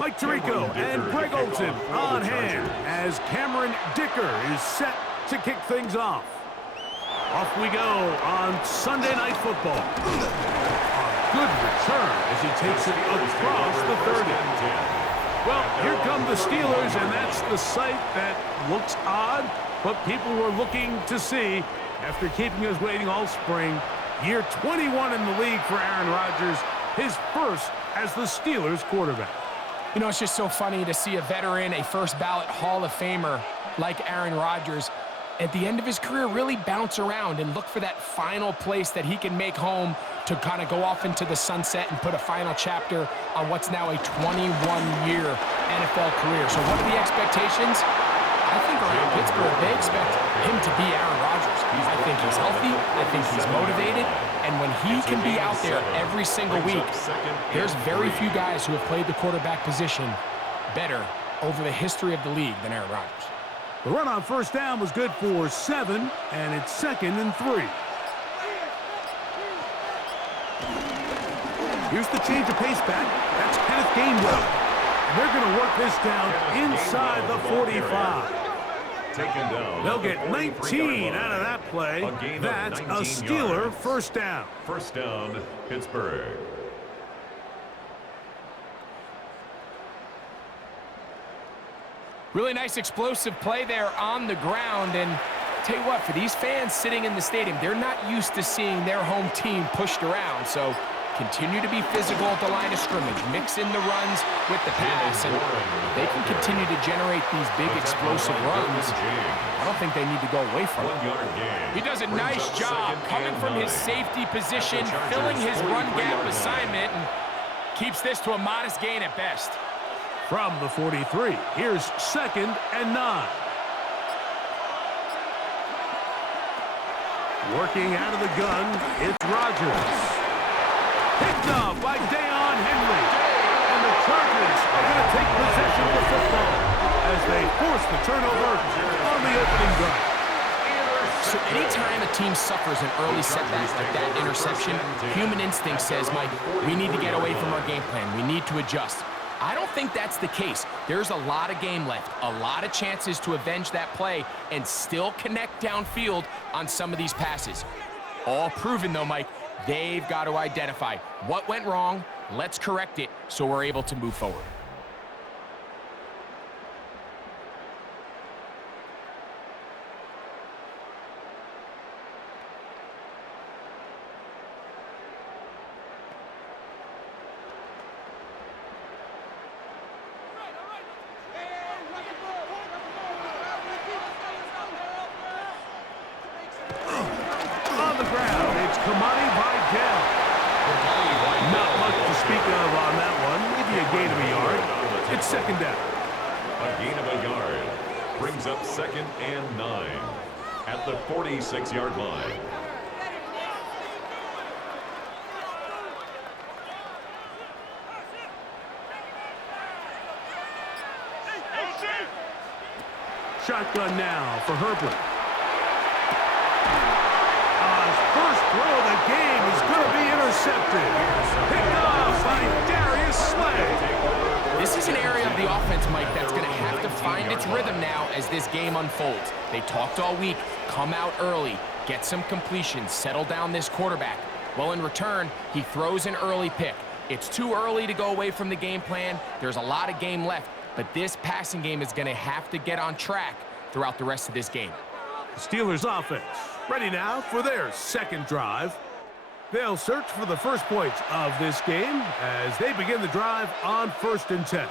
Mike Tirico and Greg Olson on hand as Cameron Dicker is set to kick things off. Off we go on Sunday Night Football. A good return as he takes it across the 30. Well, here come the Steelers, and that's the sight that looks odd, but people were looking to see after keeping us waiting all spring. Year 21 in the league for Aaron Rodgers, his first as the Steelers quarterback. You know, it's just so funny to see a veteran, a first-ballot Hall of Famer like Aaron Rodgers, at the end of his career, really bounce around and look for that final place that he can make home to kind of go off into the sunset and put a final chapter on what's now a 21-year NFL career. So what are the expectations? I think around Pittsburgh, they expect him to be Aaron Rodgers. I think he's healthy. I think he's motivated. And when he can be out there every single week, there's very few guys who have played the quarterback position better over the history of the league than Aaron Rodgers. The run on first down was good for 7, and it's 2nd and 3. Here's the change of pace back. That's Kenneth Gainwell. And they're going to work this down inside the 45. They'll get 19 out of that play. That's a Steeler first down. First down, Pittsburgh. Really nice explosive play there on the ground. And tell you what, for these fans sitting in the stadium, they're not used to seeing their home team pushed around. So continue to be physical at the line of scrimmage. Mix in the runs with the pass. And they can continue to generate these big explosive runs. I don't think they need to go away from it. He does a nice job coming from his safety position, filling his run gap assignment, and keeps this to a modest gain at best. From the 43, here's 2nd and 9. Working out of the gun, it's Rodgers. Picked off by Deion Henry. And the Chargers are going to take possession of the football as they force the turnover on the opening drive. So anytime a team suffers an early setback like that interception, human instinct says, Mike, we need to get away from our game plan. We need to adjust. I don't think that's the case. There's a lot of game left, a lot of chances to avenge that play and still connect downfield on some of these passes. All proven, though, Mike, they've got to identify what went wrong, let's correct it so we're able to move forward. It's 2nd down. A gain of a yard brings up 2nd and 9 at the 46-yard line. Shotgun now for Herbert. His first throw of the game is going to be intercepted. Picked off by Darius Slay. This is an area of the offense, Mike, that's going to have to find its rhythm now as this game unfolds. They talked all week, come out early, get some completions, settle down this quarterback. Well, in return, he throws an early pick. It's too early to go away from the game plan. There's a lot of game left, but this passing game is going to have to get on track throughout the rest of this game. The Steelers offense ready now for their second drive. They'll search for the first points of this game as they begin the drive on 1st and 10.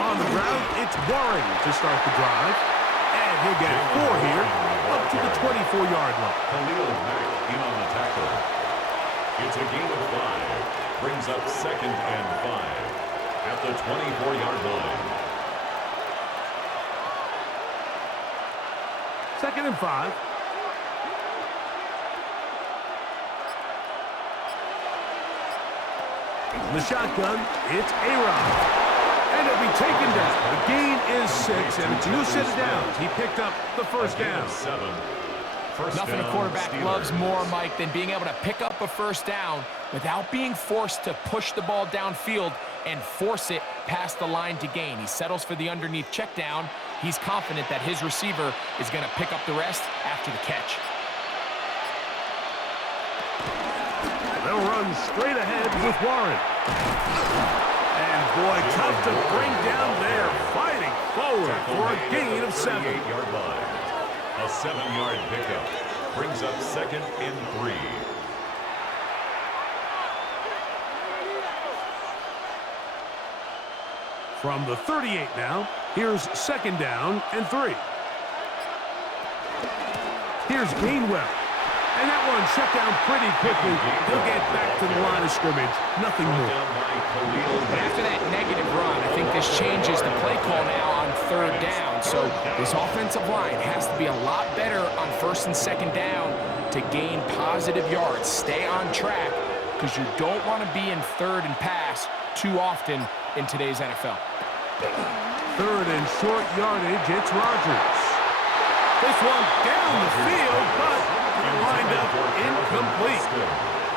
On the ground, it's Warren to start the drive. And he'll get 4 here, up to the 24-yard line. Khalil Mack in on the tackle. It's a gain of 5. Brings up 2nd and 5 at the 24-yard line. 2nd and 5. In the shotgun, it's A-Rod. And he'll be taken down. The gain is 6, and it's a new set of downs. He picked up the first down. Nothing a quarterback loves more, Mike, than being able to pick up a first down without being forced to push the ball downfield and force it past the line to gain. He settles for the underneath check down. He's confident that his receiver is going to pick up the rest after the catch. They'll run straight ahead with Warren. And boy, tough to bring down there, fighting forward for a gain of 7. 8-yard line. A 7-yard pickup brings up 2nd and 3. From the 38 now, here's 2nd down and 3. Here's Gainwell. And that one shut down pretty quickly. He'll get back to the line of scrimmage. Nothing more. After that negative run, I think this changes the play call now on 3rd down. So this offensive line has to be a lot better on 1st and 2nd down to gain positive yards. Stay on track because you don't want to be in 3rd and pass too often in today's NFL. 3rd and short yardage, it's Rodgers. This one down the field, but lined up incomplete.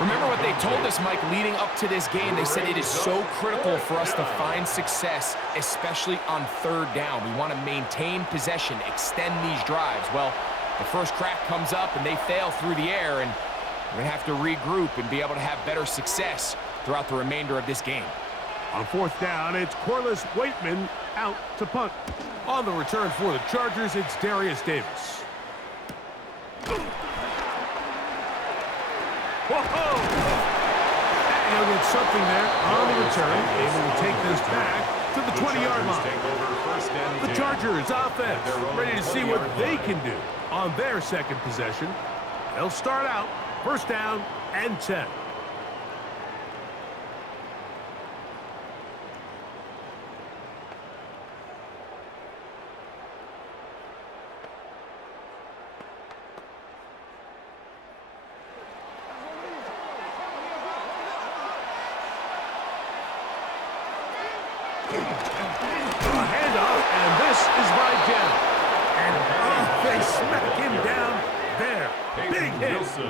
Remember what they told us, Mike, leading up to this game. They said it is so critical for us to find success, especially on 3rd down. We want to maintain possession, extend these drives. Well, the first crack comes up and they fail through the air, and we're going to have to regroup and be able to have better success throughout the remainder of this game. On 4th down, it's Corliss Waitman out to punt. On the return for the Chargers, it's Darius Davis. Whoa! And he'll get something there on the return, able to take this back to the 20-yard line. The Chargers offense ready to see what they can do on their 2nd possession. They'll start out 1st down and 10.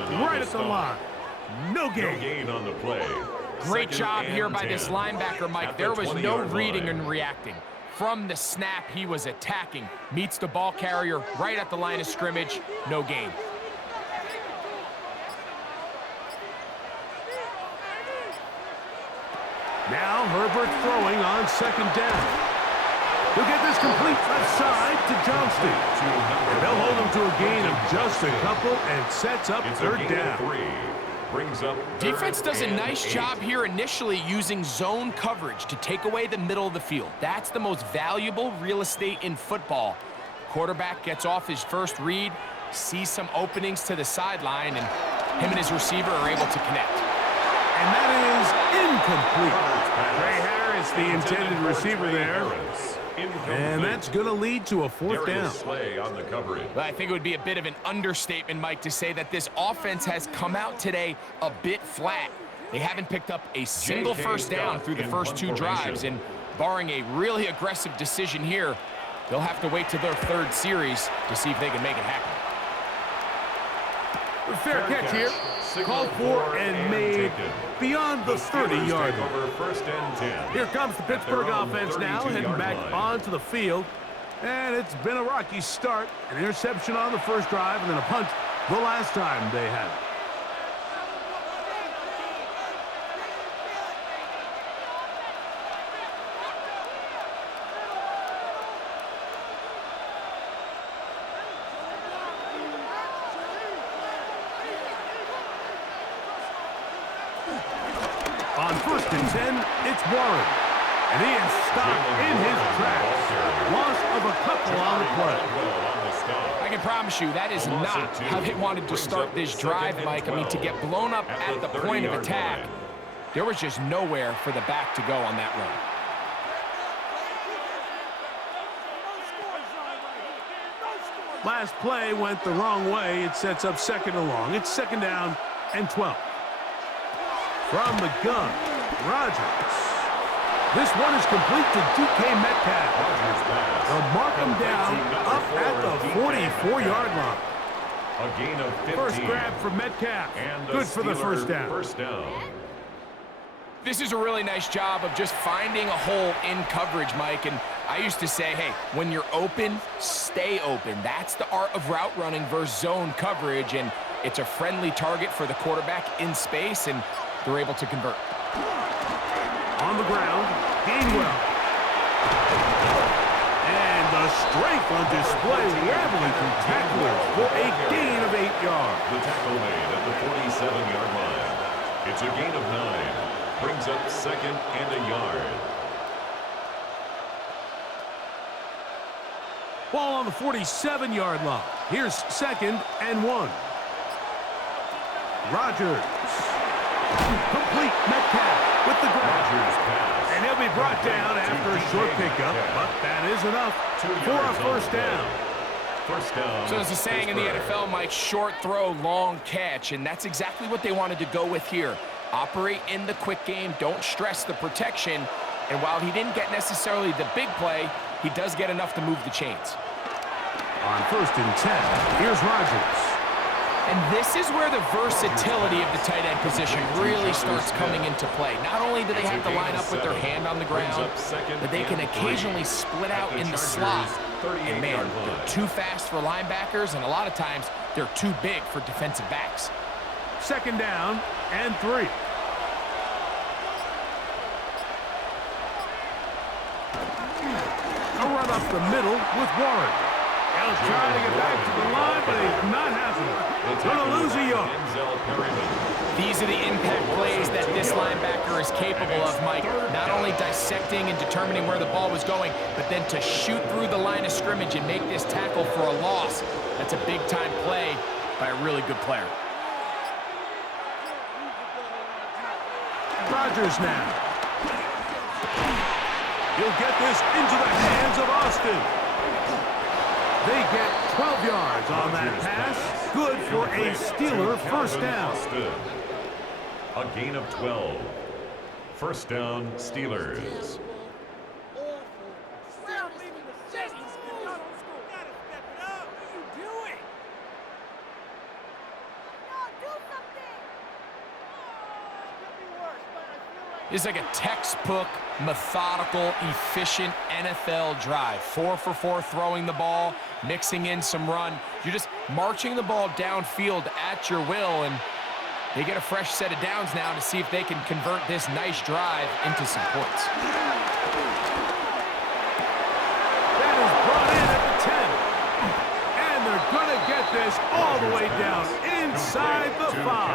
Right at the line. No gain on the play. Great job here by this linebacker, Mike. There was no reading and reacting. From the snap, he was attacking. Meets the ball carrier right at the line of scrimmage. No gain. Now Herbert throwing on 2nd down. He'll get this complete left side to Johnston. And they'll hold him to a gain of just a couple and sets up 3rd down. Defense does a nice job here initially using zone coverage to take away the middle of the field. That's the most valuable real estate in football. Quarterback gets off his first read, sees some openings to the sideline, and him and his receiver are able to connect. And that is incomplete. Trey Harris, the intended receiver there. And that's going to lead to a 4th down. On the coverage. Well, I think it would be a bit of an understatement, Mike, to say that this offense has come out today a bit flat. They haven't picked up a single first down through the first 2 drives, and barring a really aggressive decision here, they'll have to wait to their 3rd series to see if they can make it happen. The fair catch here, called for and made beyond the 30-yard line. Here comes the Pittsburgh offense now, heading back onto the field. And it's been a rocky start. An interception on the first drive and then a punt the last time they had it. On 1st and 10, it's Warren. And he is stopped in his tracks. Loss of a couple on the play. I can promise you that is not how they wanted to start this drive, Mike. I mean, to get blown up at the point of attack, there was just nowhere for the back to go on that run. Last play went the wrong way. It sets up 2nd and long. It's 2nd down and 12. From the gun, Rodgers. This one is complete to DK Metcalf. They'll mark him down up at the 44-yard line. A gain of 15. First grab for Metcalf. And Good for the first down. First down. This is a really nice job of just finding a hole in coverage, Mike. And I used to say, hey, when you're open, stay open. That's the art of route running versus zone coverage. And it's a friendly target for the quarterback in space, and they're able to convert. On the ground, Gainwell. And the strength on display, rattling through tacklers for a gain of 8 yards. The tackle made at the 47-yard line. It's a gain of 9. Brings up second and a yard. Ball on the 47-yard line. Here's second and 1. Rodgers. Complete. Metcalf with the grab. And he'll be brought down after a short pickup, but that is enough for a first down. First down. So there's a saying in the NFL, Mike, short throw, long catch, and that's exactly what they wanted to go with here. Operate in the quick game, don't stress the protection, and while he didn't get necessarily the big play, he does get enough to move the chains. On first and 10, here's Rodgers. And this is where the versatility of the tight end position really starts coming into play. Not only do they have to line up with their hand on the ground, but they can occasionally split out in the slot. And man, they're too fast for linebackers, and a lot of times they're too big for defensive backs. Second down and 3. A run up the middle with Warren. He's trying to get back to the line, but he's not having it. Gonna lose a yard. These are the impact plays that this linebacker is capable of, Mike. Not only dissecting and determining where the ball was going, but then to shoot through the line of scrimmage and make this tackle for a loss. That's a big-time play by a really good player. Rodgers now. He'll get this into the hands of Austin. They get 12 yards on that pass. Good for a Steeler first down. A gain of 12. First down, Steelers. It's like a textbook, methodical, efficient NFL drive. 4 for 4 throwing the ball, mixing in some run. You're just marching the ball downfield at your will, and they get a fresh set of downs now to see if they can convert this nice drive into some points. That is brought in at the 10. And they're going to get this all the way down inside the 5.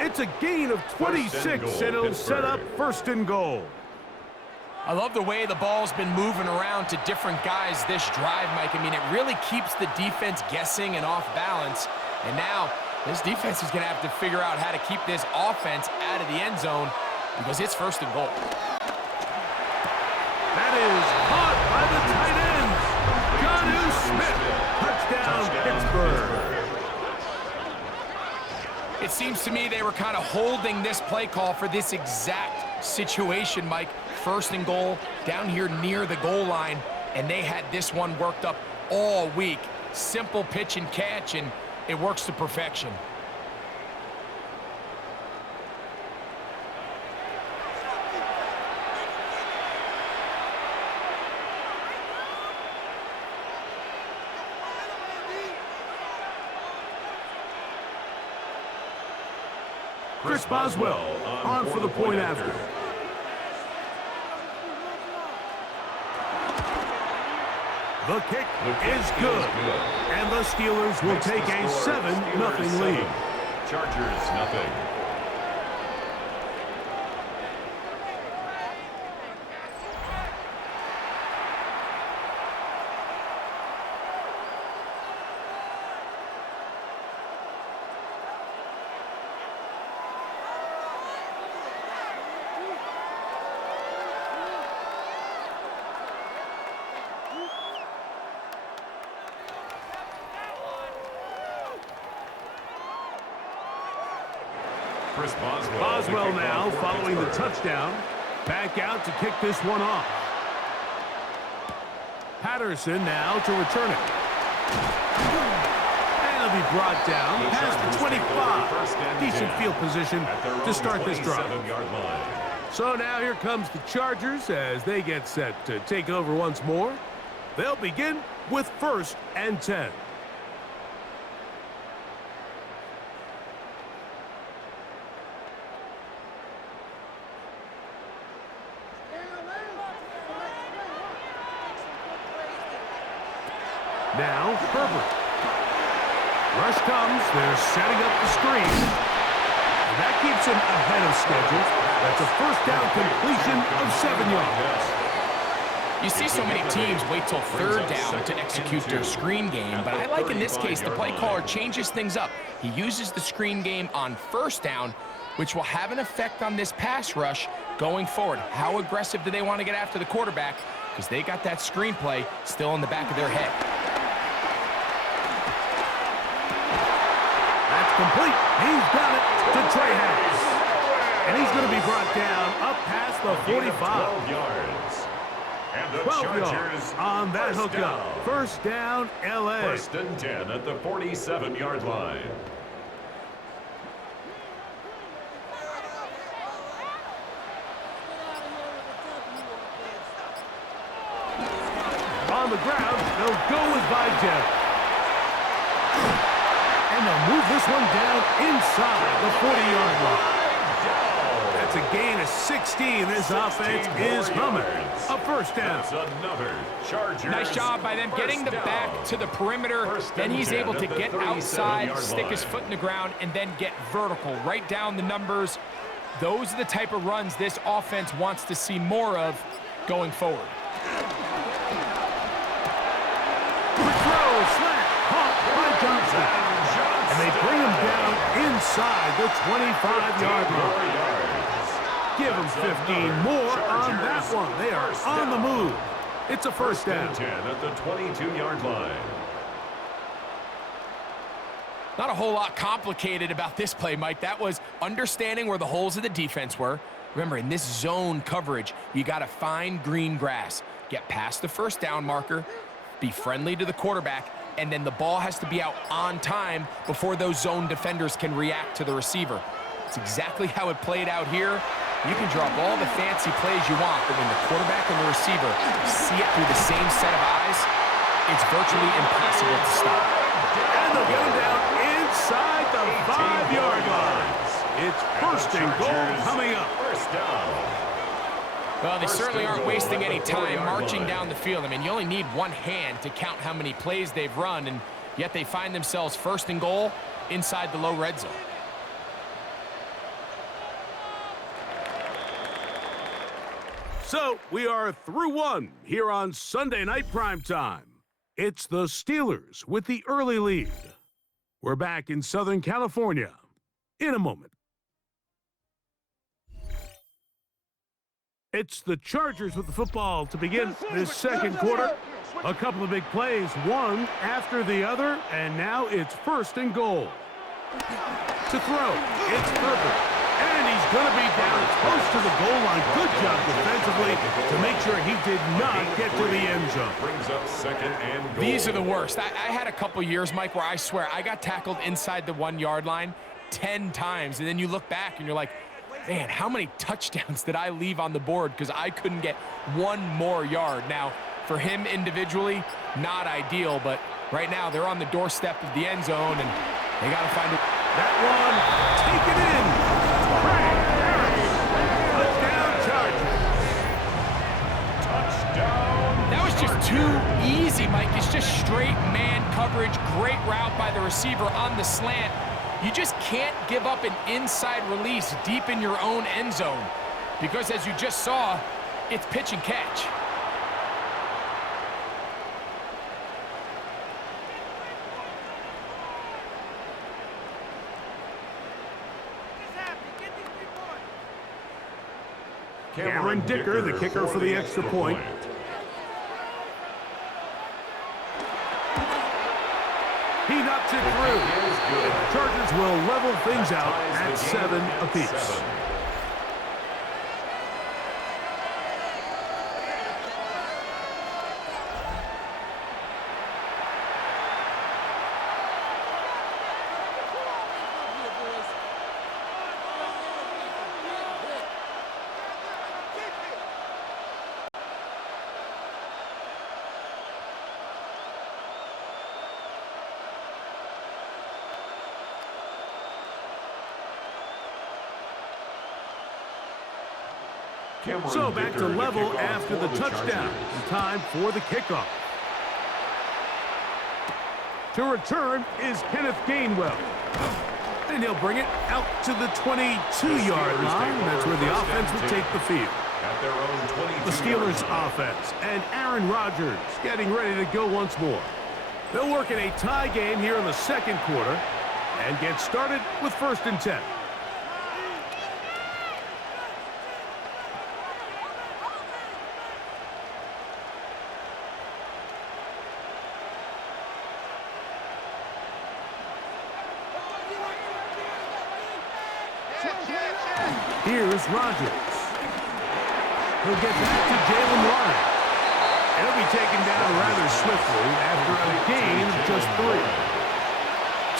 It's a gain of 26, and it'll set up first and goal. I love the way the ball's been moving around to different guys this drive, Mike. I mean, it really keeps the defense guessing and off balance. And now this defense is going to have to figure out how to keep this offense out of the end zone because it's first and goal. That is caught by the tight end, Jonnu Smith. Touchdown, Pittsburgh. It seems to me they were kind of holding this play call for this exact situation, Mike. First and goal, down here near the goal line, and they had this one worked up all week. Simple pitch and catch, and it works to perfection. Chris Boswell on for the point after. The kick is good. And the Steelers will take a 7-0 lead. Chargers, nothing. Boswell now following the touchdown. Back out to kick this one off. Patterson now to return it. And it'll be brought down past the 25. Decent field position to start this drive. So now here comes the Chargers as they get set to take over once more. They'll begin with 1st and 10. Now, Herbert. Rush comes. They're setting up the screen. And that keeps him ahead of schedule. That's a 1st down completion of 7 yards. You see so many teams wait till 3rd down to execute their screen game, but I like in this case the play caller changes things up. He uses the screen game on 1st down, which will have an effect on this pass rush going forward. How aggressive do they want to get after the quarterback? Because they got that screen play still in the back of their head. That's complete. He's got it to Trey Harris. And he's going to be brought down up past the 45. 12 yards. And the 12 Chargers yards on that hookup. 1st down, L.A. 1st and 10 at the 47-yard line. On the ground, they'll go with Vidal. And they'll move this one down inside the 40-yard line. That's a gain of 16. This offense is humming. A 1st down. That's another Chargers. Nice job by them getting the back to the perimeter. Then he's able to get outside, stick his foot in the ground, and then get vertical. Right down the numbers. Those are the type of runs this offense wants to see more of going forward. Throw, slant, caught by Johnson. And they bring him down inside the 25-yard line. Give them 15 more on that one. They are on the move. It's a 1st down. 10 at the 22-yard line. Not a whole lot complicated about this play, Mike. That was understanding where the holes of the defense were. Remember, in this zone coverage, you got to find green grass. Get past the 1st down marker, be friendly to the quarterback, and then the ball has to be out on time before those zone defenders can react to the receiver. It's exactly how it played out here. You can drop all the fancy plays you want, but when the quarterback and the receiver see it through the same set of eyes, it's virtually impossible to stop. And they'll get him down inside the 5-yard line. It's 1st and goal coming up. 1st down. Well, they certainly aren't wasting any time marching down the field. I mean, you only need one hand to count how many plays they've run, and yet they find themselves 1st and goal inside the low red zone. So we are through one here on Sunday Night Primetime. It's the Steelers with the early lead. We're back in Southern California in a moment. It's the Chargers with the football to begin this 2nd quarter. A couple of big plays, one after the other, and now it's 1st and goal. To throw, it's Herbert. And he's going to be down close to the goal line. Good job defensively to make sure he did not get to the end zone. Brings up 2nd and goal. These are the worst. I had a couple years, Mike, where I swear I got tackled inside the 1-yard line 10 times. And then you look back and you're like, man, how many touchdowns did I leave on the board because I couldn't get one more yard? Now, for him individually, not ideal, but right now they're on the doorstep of the end zone, and they got to find it. That one, take it in. That was just too easy, Mike. It's just straight man coverage. Great route by the receiver on the slant. You just can't give up an inside release deep in your own end zone because, as you just saw, it's pitch and catch. Cameron Dicker, the kicker for the extra point. He knocks it through. And the Chargers will level things out at 7 apiece. So back to level after the touchdown. Time for the kickoff. To return is Kenneth Gainwell. And he'll bring it out to the 22-yard line. That's where the offense will take the field. The Steelers offense and Aaron Rodgers getting ready to go once more. They'll work in a tie game here in the second quarter and get started with 1st and 10. Here's Rodgers. He'll get back to Jalen Warren. He'll be taken down rather swiftly after a gain of just 3.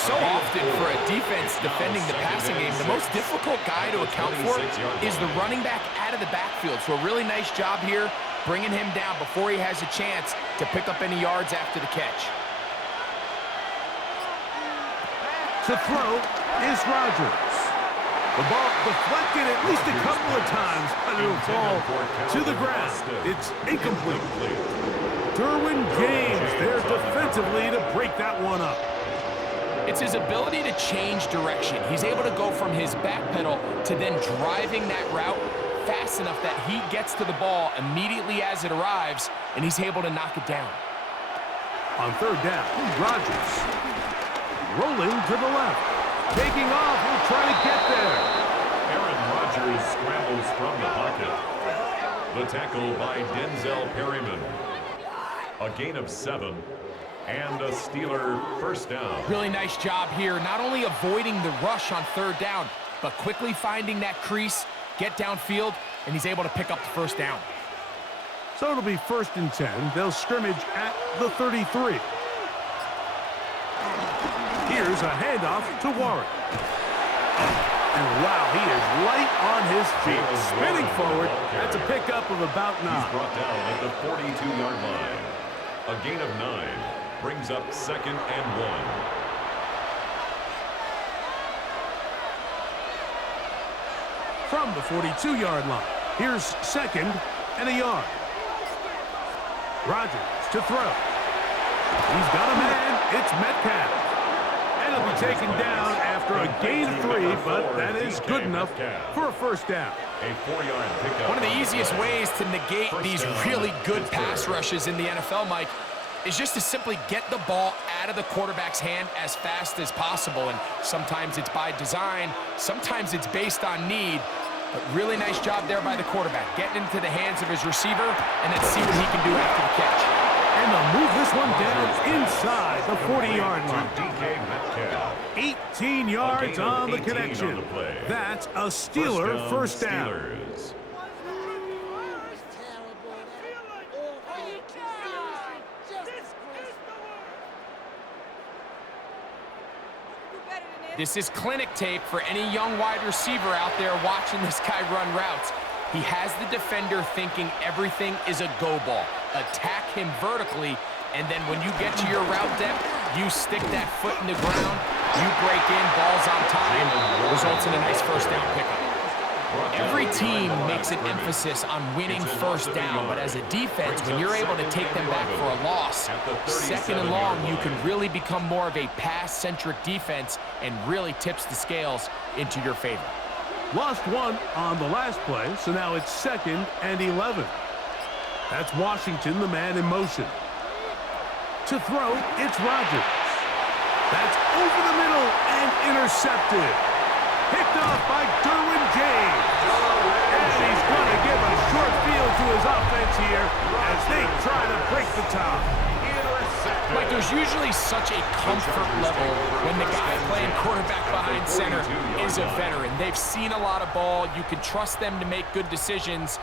So often for a defense defending the passing game, the most difficult guy to account for is the running back out of the backfield. So a really nice job here bringing him down before he has a chance to pick up any yards after the catch. To throw is Rodgers. The ball deflected at least a couple of times, but it'll fall to the ground. It's incomplete. Derwin James there defensively to break that one up. It's his ability to change direction. He's able to go from his back pedal to then driving that route fast enough that he gets to the ball immediately as it arrives, and he's able to knock it down. On 3rd down, Rodgers rolling to the left. Taking off, we'll try to get there. Aaron Rodgers scrambles from the pocket. The tackle by Denzel Perryman. A gain of 7 and a Steeler 1st down. Really nice job here, not only avoiding the rush on 3rd down, but quickly finding that crease, get downfield, and he's able to pick up the 1st down. So it'll be 1st and 10. They'll scrimmage at the 33. Here's a handoff to Warren. And wow, he is light on his feet. Spinning forward. That's a pickup of about 9. He's brought down at the 42-yard line. A gain of 9 brings up 2nd and 1. From the 42-yard line, here's 2nd and a yard. Rodgers to throw. He's got a man. It's Metcalf. And he'll be taken down after a gain of 3, but that is good enough for a 1st down. A 4-yard pickup. One of the easiest ways to negate these really good pass rushes in the NFL, Mike, is just to simply get the ball out of the quarterback's hand as fast as possible. And sometimes it's by design, sometimes it's based on need. But really nice job there by the quarterback, getting into the hands of his receiver, and then see what he can do after the catch. And they'll move this one down inside the 40-yard line. 18 yards on the connection. That's a Steeler 1st down. This is clinic tape for any young wide receiver out there watching this guy run routes. He has the defender thinking everything is a go ball. Attack him vertically, and then when you get to your route depth, you stick that foot in the ground, you break in, ball's on time, results in a nice 1st down pickup. Every team makes an emphasis on winning 1st down, but as a defense, when you're able to take them back for a loss, 2nd and long, you can really become more of a pass-centric defense and really tips the scales into your favor. Lost 1 on the last play, so now it's 2nd and 11. That's Washington, the man in motion. To throw, it's Rodgers. That's over the middle and intercepted. Picked off by Derwin James. And he's going to give a short field to his offense here as they try to break the top. Intercepted. Like, there's usually such a comfort level when the guy playing quarterback behind center is a veteran. They've seen a lot of ball. You can trust them to make good decisions.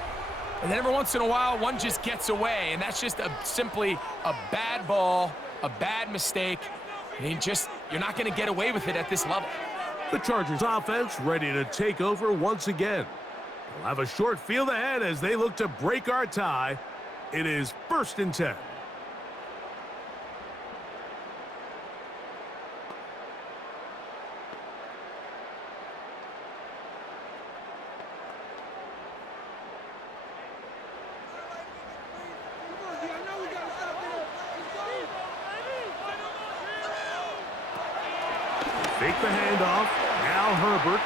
And then every once in a while, one just gets away, and that's just simply a bad ball, a bad mistake. And you're not going to get away with it at this level. The Chargers offense ready to take over once again. They'll have a short field ahead as they look to break our tie. It is 1st and 10. Fake the handoff. Now Herbert.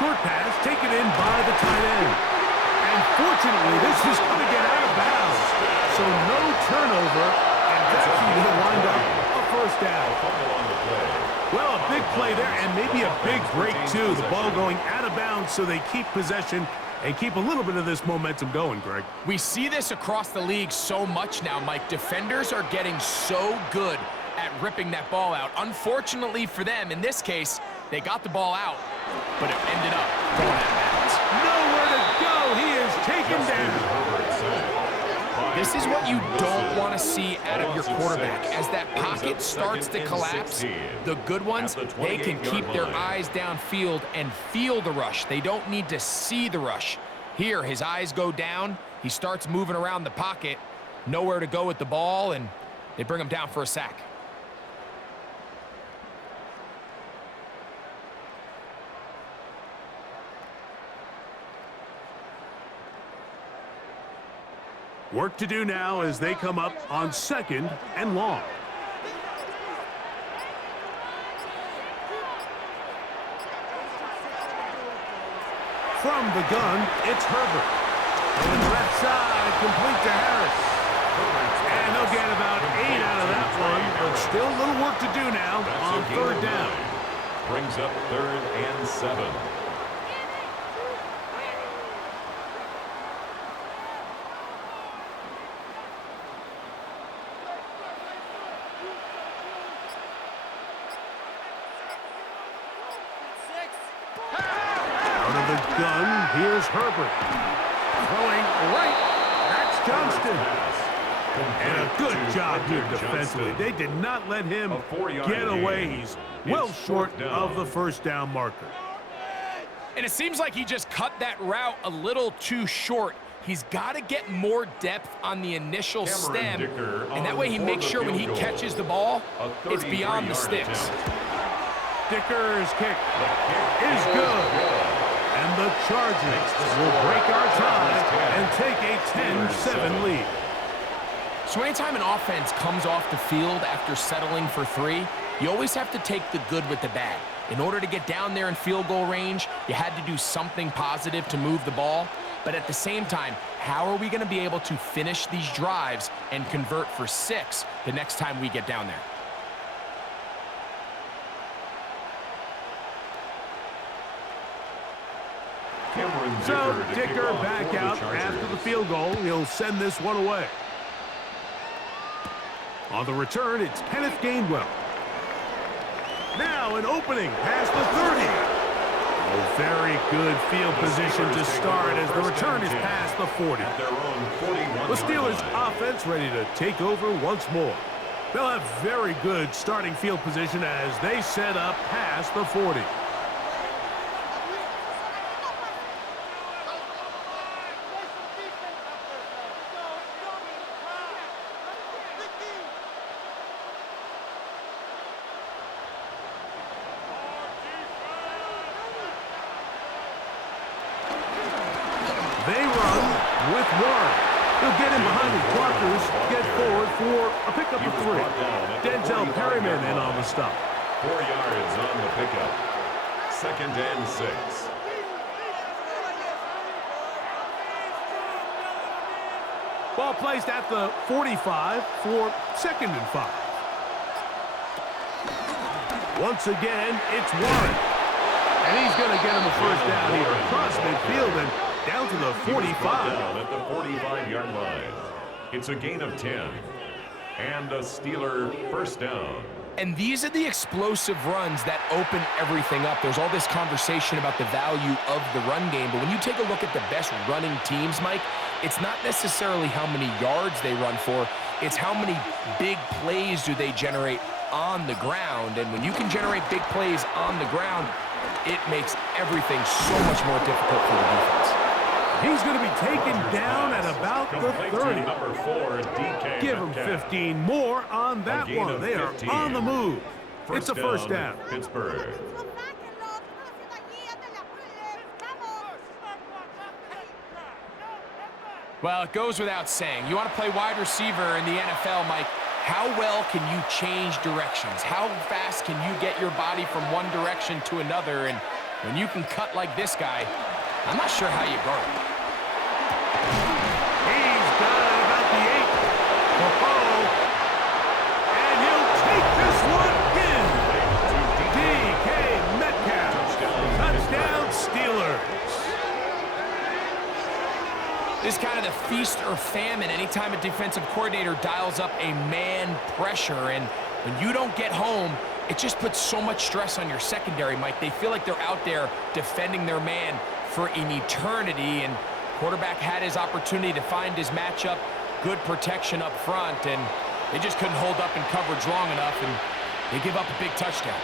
Short pass taken in by the tight end. And fortunately, this is going to get out of bounds. So no turnover, and that's going to wind up a 1st down. Well, a big play there, and maybe a big break, too. The ball going out of bounds so they keep possession and keep a little bit of this momentum going, Greg. We see this across the league so much now, Mike. Defenders are getting so good at ripping that ball out. Unfortunately for them, in this case, they got the ball out, but it ended up going out of bounds. Nowhere to go. He is taken down. This is what you don't want to see out of your quarterback. As that pocket starts to collapse, the good ones, they can keep their eyes downfield and feel the rush. They don't need to see the rush. Here, his eyes go down. He starts moving around the pocket, nowhere to go with the ball, and they bring him down for a sack. Work to do now as they come up on 2nd and long. From the gun, it's Herbert. And left side, complete to Harris. And they'll get about 8 out of that one, but still a little work to do now on 3rd down. Brings up 3rd and 7. Gun, here's Herbert. Throwing right, that's Johnston. And a good job here defensively. They did not let him get away. He's well short of the 1st down marker. And it seems like he just cut that route a little too short. He's got to get more depth on the initial stem, and that way he makes sure when he catches the ball, it's beyond the sticks. Dicker's kick is good. And the Chargers will break our tie and take a 10-7 lead. So anytime an offense comes off the field after settling for 3, you always have to take the good with the bad. In order to get down there in field goal range, you had to do something positive to move the ball. But at the same time, how are we going to be able to finish these drives and convert for 6 the next time we get down there? So Dicker back out after the field goal. He'll send this one away. On the return, it's Kenneth Gainwell. Now an opening past the 30. Oh, very good field position to start as the return is past the 40. The Steelers offense ready to take over once more. They'll have very good starting field position as they set up past the 40. They run with Warren. He'll get in behind his blockers, get forward for a pickup of 3. Denzel Perryman in on the stop. 4 yards on the pickup. 2nd and 6. Ball placed at the 45 for 2nd and 5. Once again, it's Warren. And he's going to get him a 1st down here across midfield and down to the 45. Down at the 45-yard line. It's a gain of 10. And a Steeler first down. And these are the explosive runs that open everything up. There's all this conversation about the value of the run game, but when you take a look at the best running teams, Mike, it's not necessarily how many yards they run for, it's how many big plays do they generate on the ground. And when you can generate big plays on the ground, it makes everything so much more difficult for the defense. He's going to be taken down at about the 30. Number 4, DK Give him 15 more on that one. They are on the move. It's a first down. Pittsburgh. Well, it goes without saying. You want to play wide receiver in the NFL, Mike, how well can you change directions? How fast can you get your body from one direction to another? And when you can cut like this guy, I'm not sure how you guard him. He's got it about the 8. And he'll take this one in. DK Metcalf. Touchdown Steelers. This is kind of the feast or famine anytime a defensive coordinator dials up a man pressure. And when you don't get home, it just puts so much stress on your secondary, Mike. They feel like they're out there defending their man for an eternity. And quarterback had his opportunity to find his matchup, good protection up front, and they just couldn't hold up in coverage long enough, and they give up a big touchdown.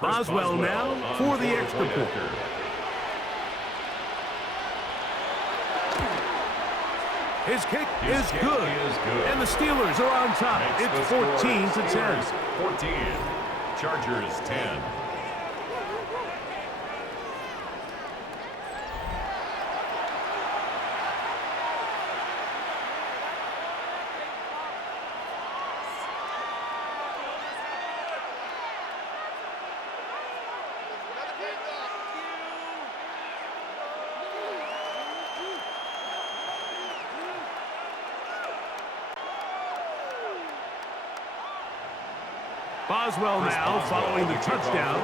Boswell now for the extra point. His kick is good, and the Steelers are on top. It's 14-10. 14, Chargers 10. Boswell now following the touchdown.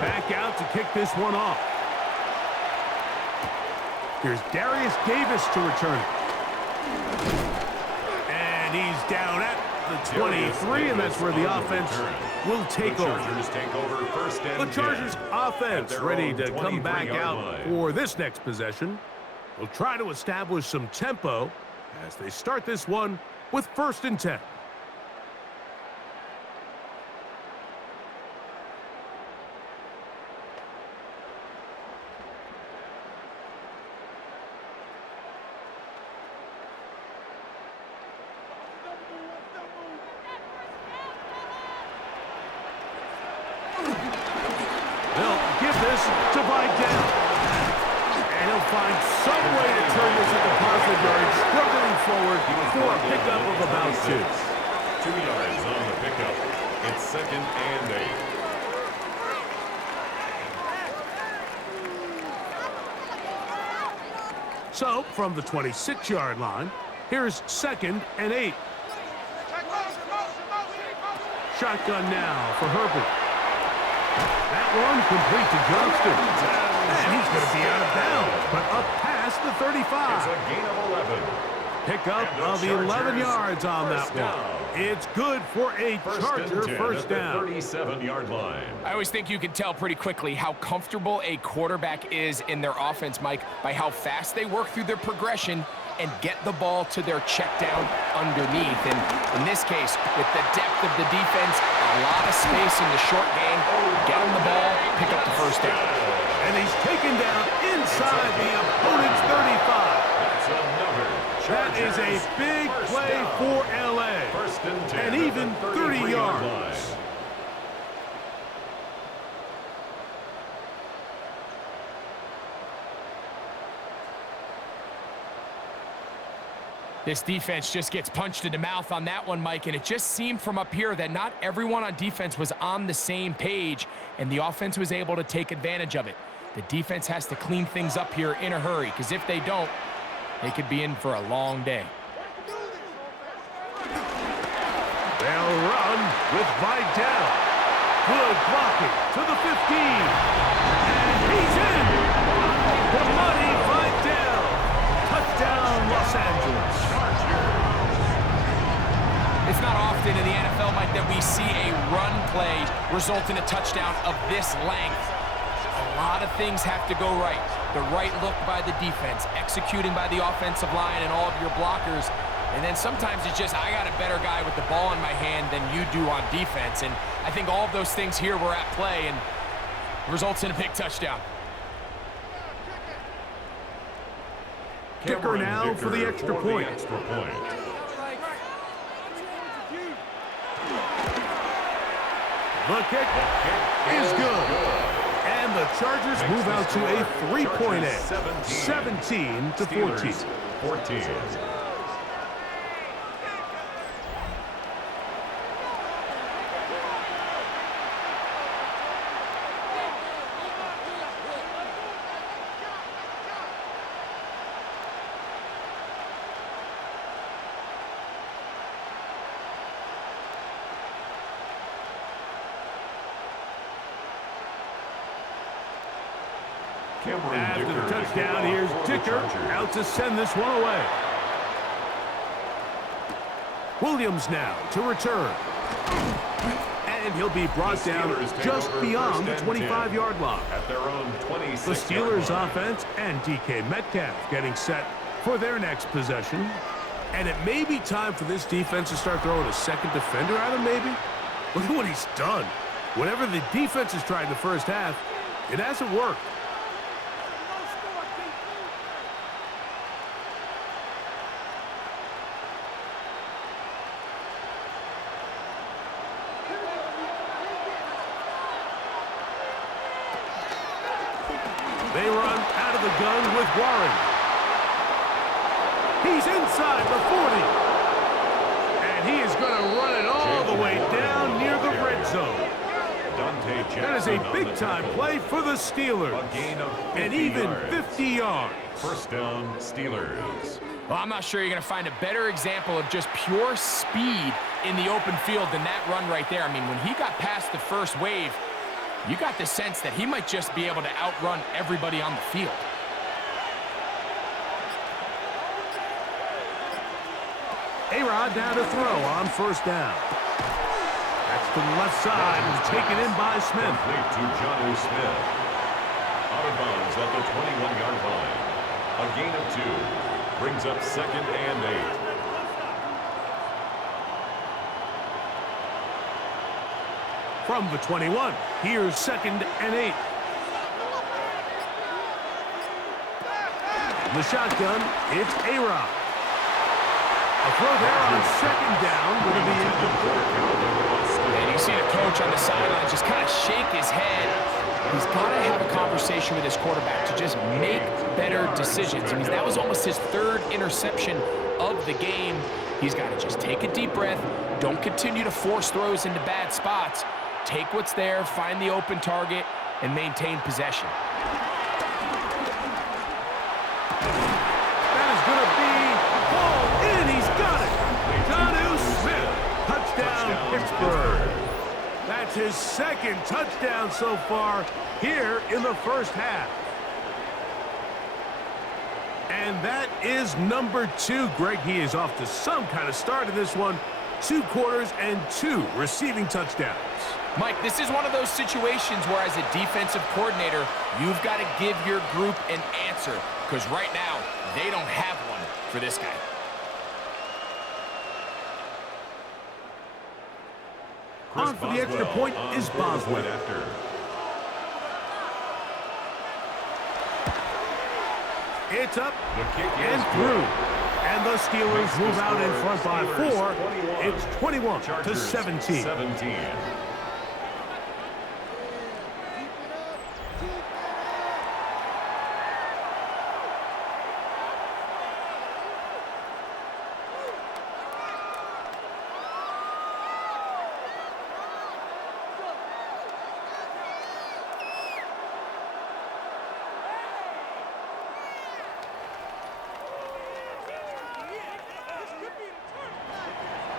Back out to kick this one off. Here's Darius Davis to return it. And he's down at the 23, and that's where the offense will take over. The Chargers offense ready to come back out for this next possession. Will try to establish some tempo as they start this one with 1st and 10. Find some way to turn this into positive yards, struggling forward for a pickup of about 2. 2 yards on the pickup. It's 2nd and 8. So, from the 26-yard line, here's 2nd and 8. Shotgun now for Herbert. That one complete to Johnston. And he's going to be out of bounds, but up past the 35. It's a gain of 11. Pickup of 11 yards on that one. It's good for a Charger first down. 37-yard line. I always think you can tell pretty quickly how comfortable a quarterback is in their offense, Mike, by how fast they work through their progression and get the ball to their check down underneath. And in this case, with the depth of the defense, a lot of space in the short game, get them the ball, pick up the first down. And he's taken down inside the opponent's 35. That is a big play for L.A. And even 30 yards. This defense just gets punched in the mouth on that one, Mike, and it just seemed from up here that not everyone on defense was on the same page, and the offense was able to take advantage of it. The defense has to clean things up here in a hurry, because if they don't, they could be in for a long day. They'll run with Vidal. Good blocking to the 15. And he's in. NFL, Mike, that we see a run play result in a touchdown of this length. A lot of things have to go right. The right look by the defense, executing by the offensive line and all of your blockers. And then sometimes it's just, I got a better guy with the ball in my hand than you do on defense. And I think all of those things here were at play and results in a big touchdown. Dicker now for the extra point. The kick is good. And the Chargers move out to a 3-point edge, 17-14. After the touchdown, here's Dicker out to send this one away. Williams now to return. And he'll be brought down just beyond the 25-yard line. At their own 26. The Steelers offense and DK Metcalf getting set for their next possession. And it may be time for this defense to start throwing a second defender at him, maybe. Look at what he's done. Whatever the defense has tried in the first half, it hasn't worked. They run out of the gun with Warren. He's inside the 40. And he is going to run it all the way down near the red zone. That is a big-time play for the Steelers. A gain of 50 and even yards. 50 yards. First down, Steelers. Well, I'm not sure you're going to find a better example of just pure speed in the open field than that run right there. I mean, when he got past the first wave, you got the sense that he might just be able to outrun everybody on the field. A-Rod down to throw on first down. That's to the left side and taken in by Smith. Complete to Jonnu Smith. Out of bounds at the 21-yard line. A gain of 2. Brings up 2nd and 8. From the 21, here's 2nd and 8. The shotgun, it's A-Rod. A throw there on 2nd down will be incomplete. And you see the coach on the sideline just kind of shake his head. He's got to have a conversation with his quarterback to just make better decisions. I mean, that was almost his 3rd interception of the game. He's got to just take a deep breath. Don't continue to force throws into bad spots. Take what's there, find the open target, and maintain possession. That is going to be ball in. He's got it. Jonnu Smith. Touchdown, Pittsburgh. That's his 2nd touchdown so far here in the first half. And that is number 2. Greg, he is off to some kind of start in this one. 2 quarters and 2 receiving touchdowns. Mike, this is one of those situations where as a defensive coordinator, you've got to give your group an answer, because right now, they don't have one for this guy. On for the extra point is Boswell. It's up and through. And the Steelers move out in front by 4. It's 21-17.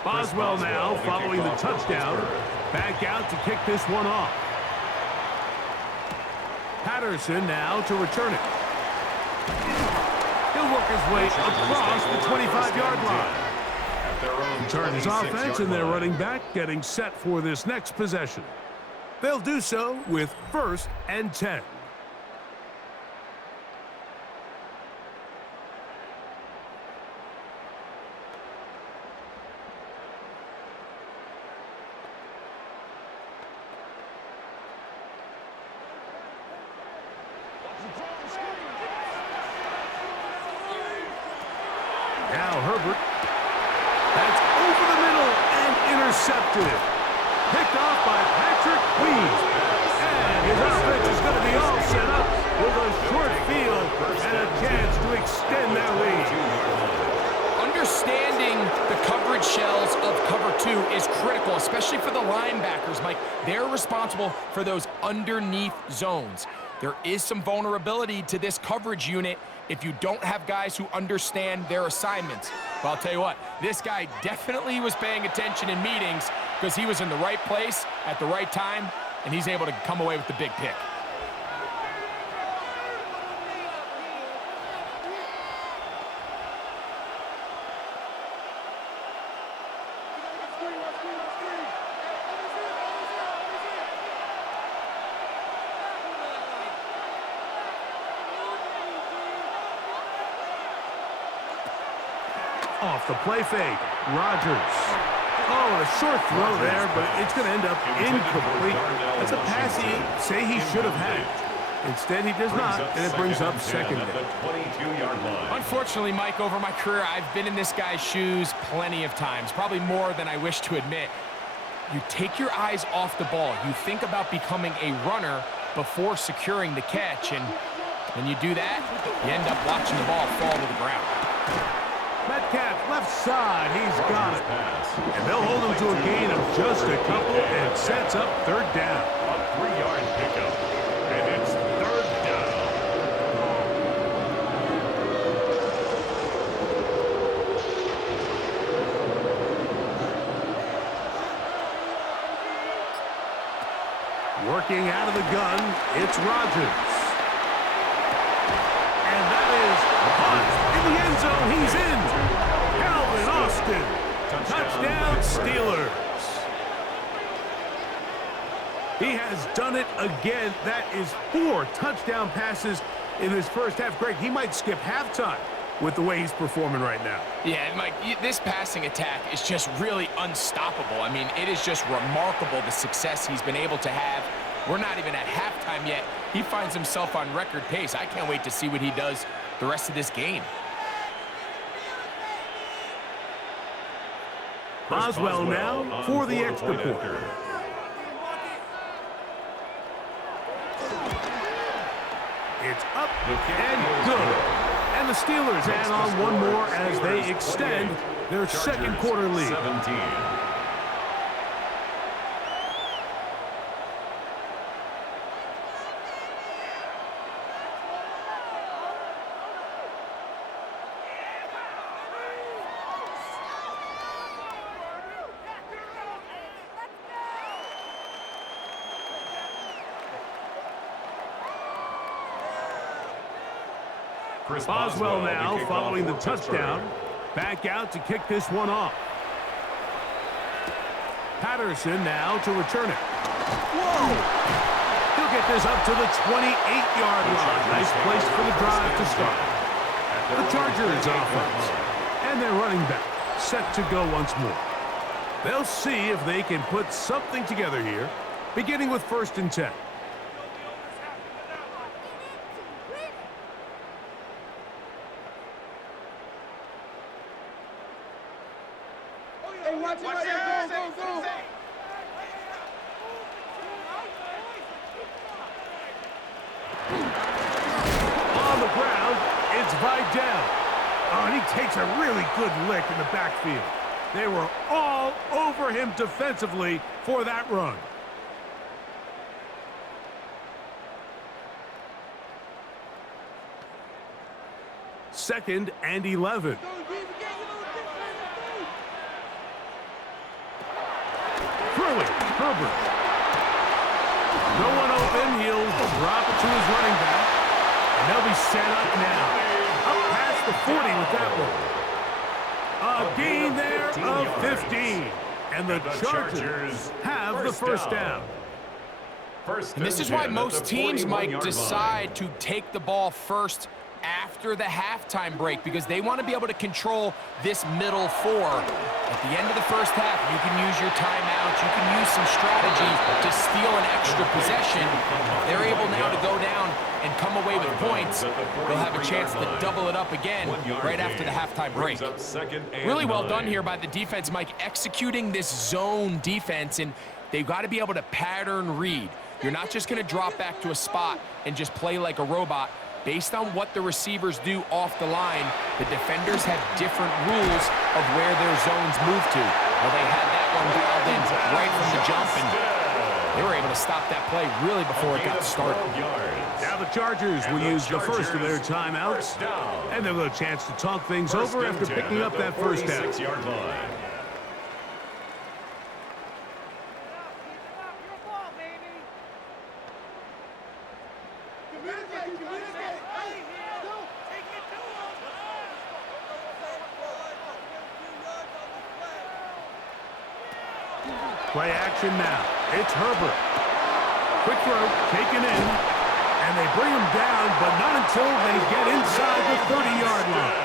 Boswell now following the touchdown. Back out to kick this one off. Patterson now to return it. He'll work his way across the 25-yard line. at their own Chargers offense and their line. running back getting set for this next possession. They'll do so with 1st and 10. Now Herbert. That's over the middle and intercepted. Picked off by Patrick Weed. And his offense is going to be all set up with a short field and a chance to extend their lead. Understanding the coverage shells of cover 2 is critical, especially for the linebackers, Mike. They're responsible for those underneath zones. There is some vulnerability to this coverage unit if you don't have guys who understand their assignments. But I'll tell you what, this guy definitely was paying attention in meetings because he was in the right place at the right time, and he's able to come away with the big pick. Off the play fake, Rodgers. Oh, a short throw there, but it's going to end up incomplete. That's a pass he say he should have had. Instead, he does not, and it brings up 2nd down. Unfortunately, Mike, over my career, I've been in this guy's shoes plenty of times, probably more than I wish to admit. You take your eyes off the ball. You think about becoming a runner before securing the catch, and when you do that, you end up watching the ball fall to the ground. Metcalf, left side, he's got it. And they'll hold him to a gain of just a couple and sets up 3rd down. A 3-yard pickup, and it's 3rd down. Working out of the gun, it's Rodgers. And that is caught in the end zone. He's in. Calvin Austin. Touchdown, Steelers. He has done it again. That is 4 touchdown passes in his first half. Greg, he might skip halftime with the way he's performing right now. Yeah, Mike, this passing attack is just really unstoppable. I mean, it is just remarkable the success he's been able to have. We're not even at halftime yet. He finds himself on record pace. I can't wait to see what he does the rest of this game. Boswell now for the extra point. It's up and good. And the Steelers add on one more as they extend their second quarter lead. 17. Boswell now following the touchdown. Back out to kick this one off. Patterson now to return it. Whoa! He'll get this up to the 28-yard line. Nice place for the drive to start. The Chargers offense. And their running back set to go once more. They'll see if they can put something together here, beginning with 1st and 10. On the ground, it's Vidal. Oh, and he takes a really good lick in the backfield. They were all over him defensively for that run. Second and 11. Throwing, Herbert. No one open. He'll drop it to his running back. And they'll be set up now. Up past the 40 with that one. gain there of 15. And the Chargers have the first down. And this is why most teams might decide to take the ball first after the halftime break, because they want to be able to control this middle four. At the end of the first half, you can use your timeouts, you can use some strategy to steal an extra possession. If they're able now to go down and come away with points, they'll have a chance to double it up again right after the halftime break. Really well done here by the defense, Mike, executing this zone defense, and they've got to be able to pattern read. You're not just going to drop back to a spot and just play like a robot. Based on what the receivers do off the line, the defenders have different rules of where their zones move to. Well, they had that one dialed in right from the jump, and they were able to stop that play really before it got started. Now the Chargers will use the first of their timeouts, and they'll have a chance to talk things over after picking up that first down. Play action now. It's Herbert. Quick throw, taken in, and they bring him down, but not until they get inside the 30-yard line.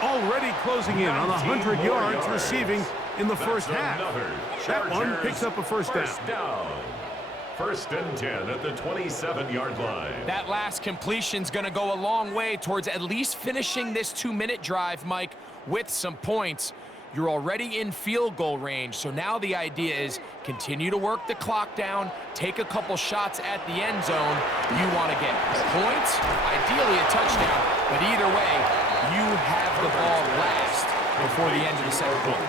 Already closing in on 100 yards receiving in the first half. That one picks up a first down. First and 10 at the 27-yard line. That last completion's going to go a long way towards at least finishing this 2-minute drive, Mike, with some points. You're already in field goal range, so now the idea is continue to work the clock down, take a couple shots at the end zone. You want to get points, ideally a touchdown, but either way, you have the ball last before the end of the second quarter.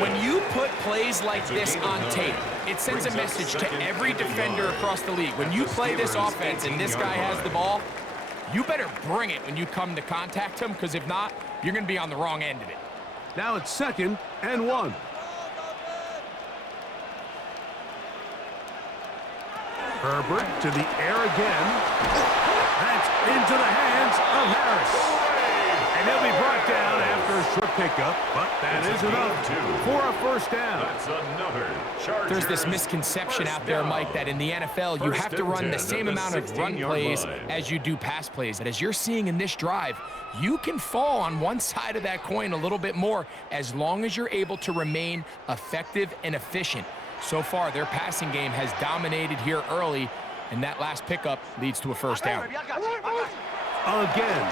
When you put plays like this on tape, it sends a message to every defender across the league. When you play this offense and this guy has the ball, you better bring it when you come to contact him, because if not, you're going to be on the wrong end of it. Now it's 2nd and 1. Herbert to the air again. That's into the hands of Harris. And he'll be brought down after a short pickup, but that is enough for a first down. That's another Chargers. There's this misconception out there, Mike, that in the NFL, you have to run the same amount of run plays as you do pass plays. But as you're seeing in this drive, you can fall on one side of that coin a little bit more as long as you're able to remain effective and efficient. So far, their passing game has dominated here early, and that last pickup leads to a first down. Again,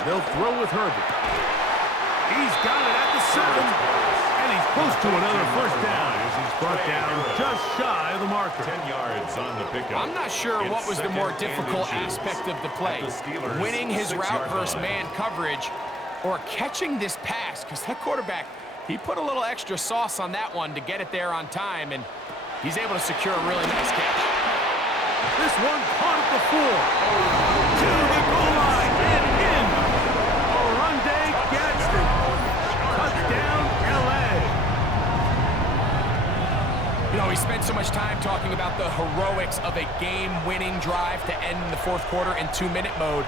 they'll throw with Herbert. He's got it at the 7, and he's close to another first down as he's brought down just shy of the marker. 10 yards on the pickup. I'm not sure what was the more difficult aspect of the play, winning his route versus man coverage or catching this pass, because that quarterback, he put a little extra sauce on that one to get it there on time, and he's able to secure a really nice catch. This one caught at the 4. To the goal line and in. Oronde Gadsden. Touchdown, L.A. You know, we spent so much time talking about the heroics of a game-winning drive to end in the fourth quarter in 2-minute mode.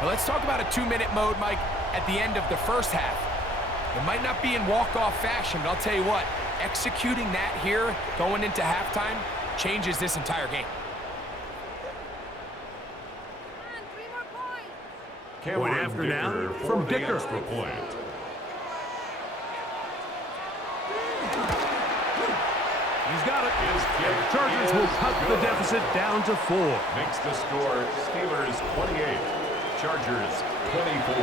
But let's talk about a 2-minute mode, Mike, at the end of the first half. It might not be in walk-off fashion, but I'll tell you what, executing that here going into halftime changes this entire game. Point after now from Dicker. He's got it. And the Chargers will cut the deficit down to 4. Makes the score Steelers 28, Chargers 24.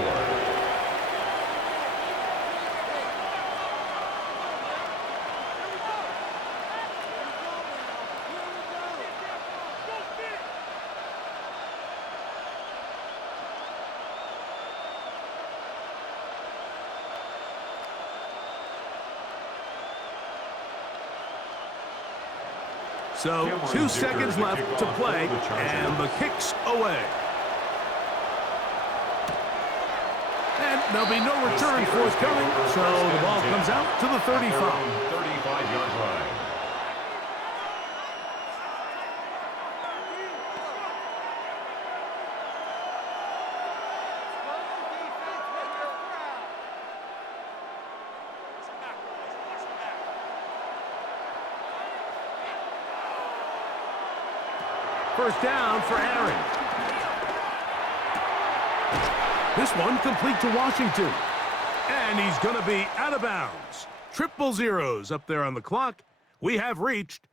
So 2 seconds left to play, and the kick's away. And there'll be no return forthcoming, so the ball comes out to the 35. 35-yard line. First down for Aaron. This one complete to Washington. And he's going to be out of bounds. Triple zeros up there on the clock. We have reached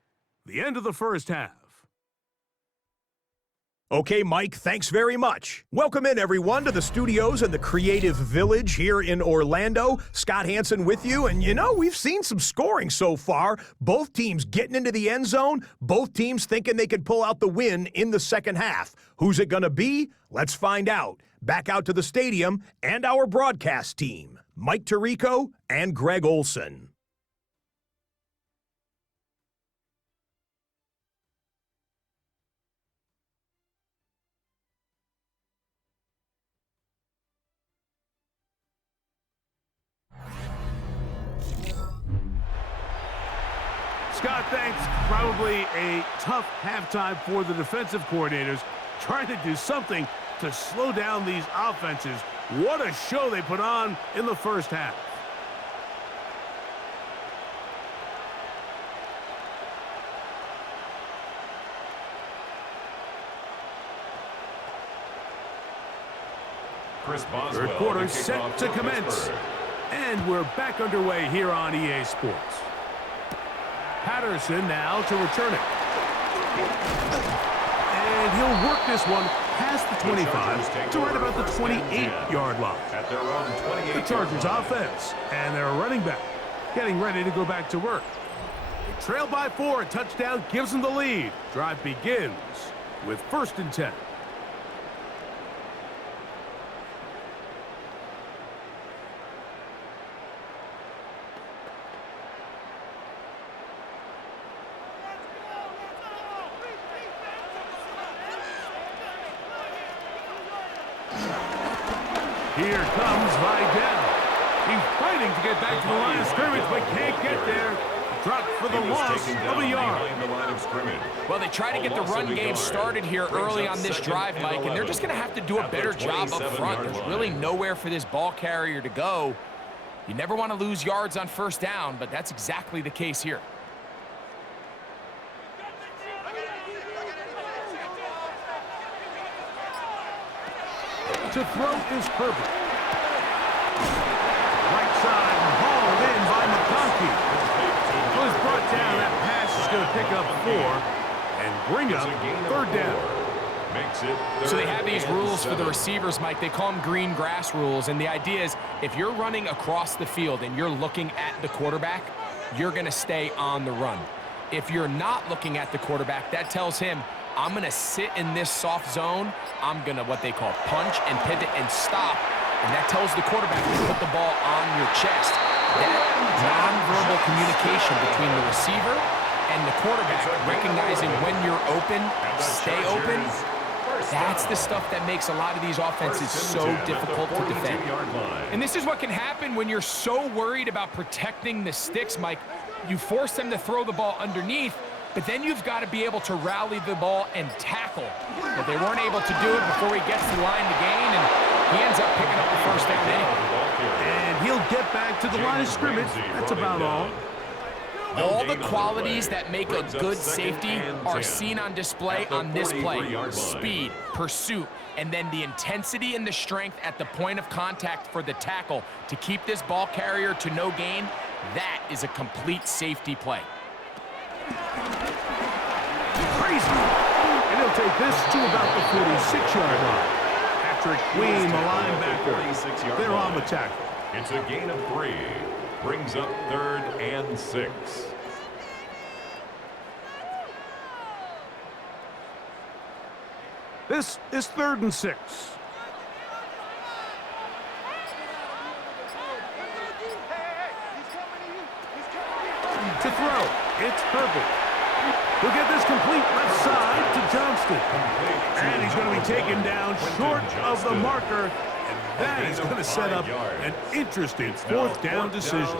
the end of the first half. Okay, Mike, thanks very much. Welcome in, everyone, to the studios in the Creative Village here in Orlando. Scott Hansen with you, and we've seen some scoring so far. Both teams getting into the end zone, both teams thinking they could pull out the win in the second half. Who's it going to be? Let's find out. Back out to the stadium and our broadcast team, Mike Tirico and Greg Olson. Scott, thanks. Probably a tough halftime for the defensive coordinators, trying to do something to slow down these offenses. What a show they put on in the first half. Third quarter set to commence. And we're back underway here on EA Sports. Patterson now to return it. And he'll work this one past the 25 to right about the 28-yard line. The Chargers offense and their running back getting ready to go back to work. They trail by 4. A touchdown gives them the lead. Drive begins with 1st and 10. Here comes Vidal. He's fighting to get back to the line of scrimmage, but can't get there. Dropped for the loss of a yard. Well, they try to get the run game started here early on this drive, Mike, and they're just going to have to do a better job up front. There's really nowhere for this ball carrier to go. You never want to lose yards on first down, but that's exactly the case here. To throw is perfect. Right side, hauled in by McConkey. Was brought down. That pass is going to pick up 4 and bring up 3rd down. So they have these rules for the receivers, Mike. They call them green grass rules, and the idea is if you're running across the field and you're looking at the quarterback, you're going to stay on the run. If you're not looking at the quarterback, that tells him, I'm going to sit in this soft zone. I'm going to what they call punch and pivot and stop. And that tells the quarterback to put the ball on your chest. That nonverbal communication between the receiver and the quarterback, recognizing when you're open, stay open, that's the stuff that makes a lot of these offenses so difficult to defend. And this is what can happen when you're so worried about protecting the sticks, Mike. You force them to throw the ball underneath, but then you've got to be able to rally the ball and tackle. But they weren't able to do it before he gets to the line to gain, and he ends up picking up the first down anyway. And he'll get back to the line of scrimmage. That's about all. All the qualities that make a good safety are seen on display on this play. Speed, pursuit, and then the intensity and the strength at the point of contact for the tackle to keep this ball carrier to no gain. That is a complete safety play. Crazy. And he'll take this to about the 46-yard line. Patrick Queen, the linebacker, they're on the tackle. It's a gain of 3. Brings up 3rd and 6. This is 3rd and 6. To throw, it's perfect. He'll get this complete left side to Johnston. And he's going to be taken down short of the marker. And that is going to set up an interesting 4th down decision.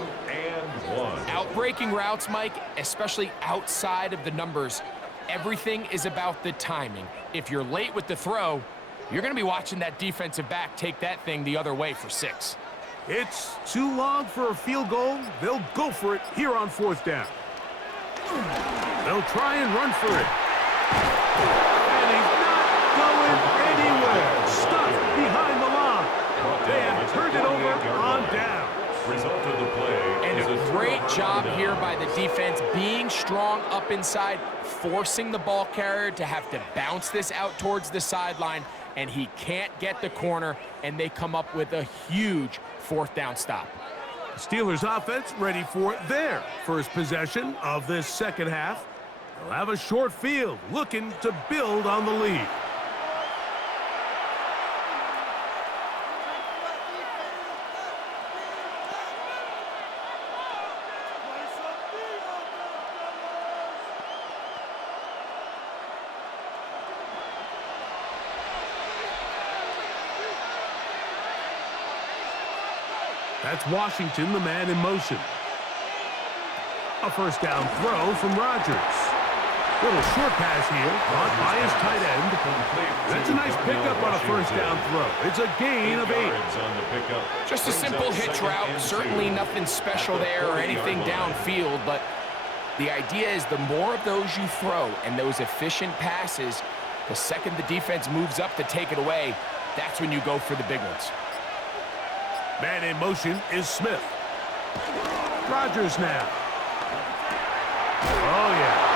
Outbreaking routes, Mike, especially outside of the numbers, everything is about the timing. If you're late with the throw, you're going to be watching that defensive back take that thing the other way for 6. It's too long for a field goal. They'll go for it here on 4th down. They'll try and run for it. going anywhere. Stuffed behind the line. They have turned it over on down. Result of the play. And a great job here by the defense, being strong up inside, forcing the ball carrier to have to bounce this out towards the sideline, and he can't get the corner, and they come up with a huge fourth down stop. Steelers offense ready for their first possession of this second half. They'll have a short field, looking to build on the lead. That's Washington, the man in motion. A first down throw from Rodgers. Little short pass here, caught by his tight end. That's a nice pickup on a first down throw. It's a gain of 8. Just a simple hitch route, certainly nothing special there or anything downfield, but the idea is the more of those you throw and those efficient passes, the second the defense moves up to take it away, that's when you go for the big ones. Man in motion is Smith. Rodgers now. Oh, yeah.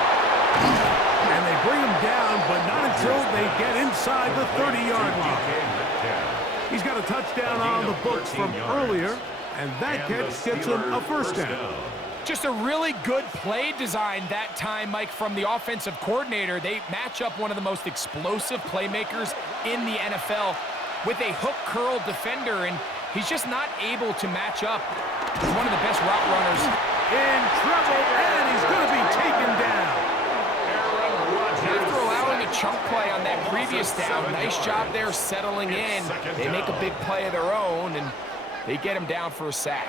And they bring him down, but not until they get inside the 30-yard line. He's got a touchdown on the books from earlier, and that catch gets him a first down. Just a really good play design that time, Mike, from the offensive coordinator. They match up one of the most explosive playmakers in the NFL with a hook curl defender, and he's just not able to match up. He's one of the best route runners. In trouble, and he's going to be taken down. After allowing a chunk play on that previous down, nice job there settling in. They make a big play of their own, and they get him down for a sack.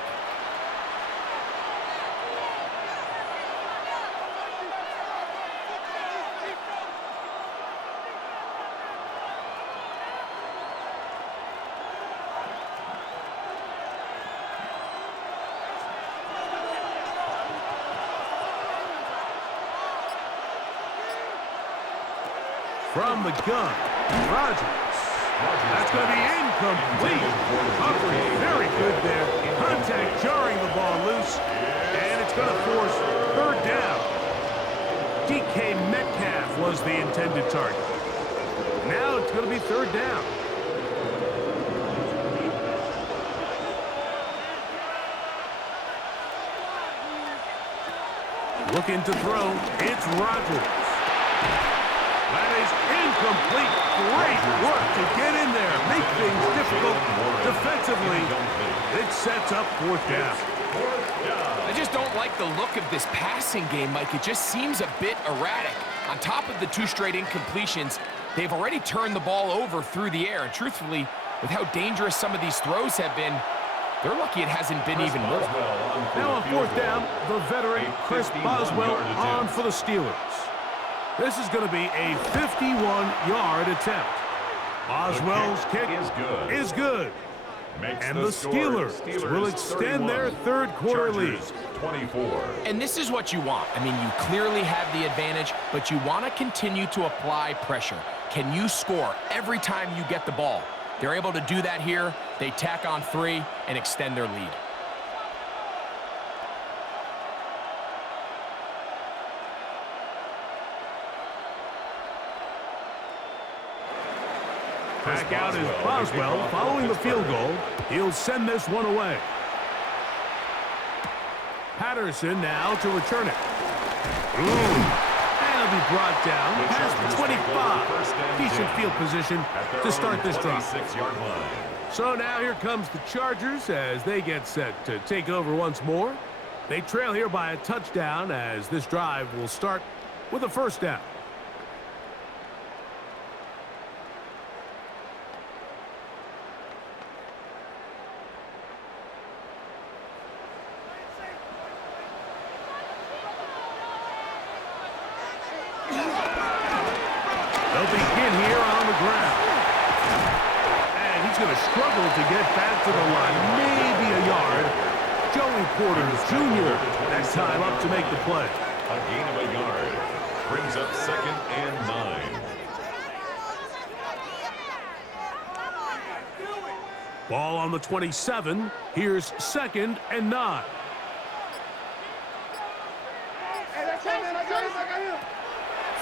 From the gun, Rodgers. That's going to be incomplete. Coverage very good there. Contact jarring the ball loose, and it's going to force third down. DK Metcalf was the intended target. Now it's going to be third down. Looking to throw, it's Rodgers. That is incomplete. Great work to get in there, make things difficult defensively. It sets up fourth down. I just don't like the look of this passing game, Mike. It just seems a bit erratic. On top of the 2 straight incompletions, they've already turned the ball over through the air. And truthfully, with how dangerous some of these throws have been, they're lucky it hasn't been even more. Now on fourth down, the veteran Chris Boswell on for the Steelers. This is going to be a 51-yard attempt. Boswell's kick is good. And the Steelers will extend their third quarter lead. 24. And this is what you want. I mean, you clearly have the advantage, but you want to continue to apply pressure. Can you score every time you get the ball? They're able to do that here. They tack on 3 and extend their lead. Back out is Boswell following the field goal. He'll send this one away. Patterson now to return it. And he'll be brought down past the 25. Decent field position to start this drive. So now here comes the Chargers as they get set to take over once more. They trail here by a touchdown as this drive will start with a first down. Struggle to get back to the line, maybe a yard. Joey Porter Jr. that time up to make the play. A gain of a yard brings up 2nd and 9. Ball on the 27. Here's 2nd and 9.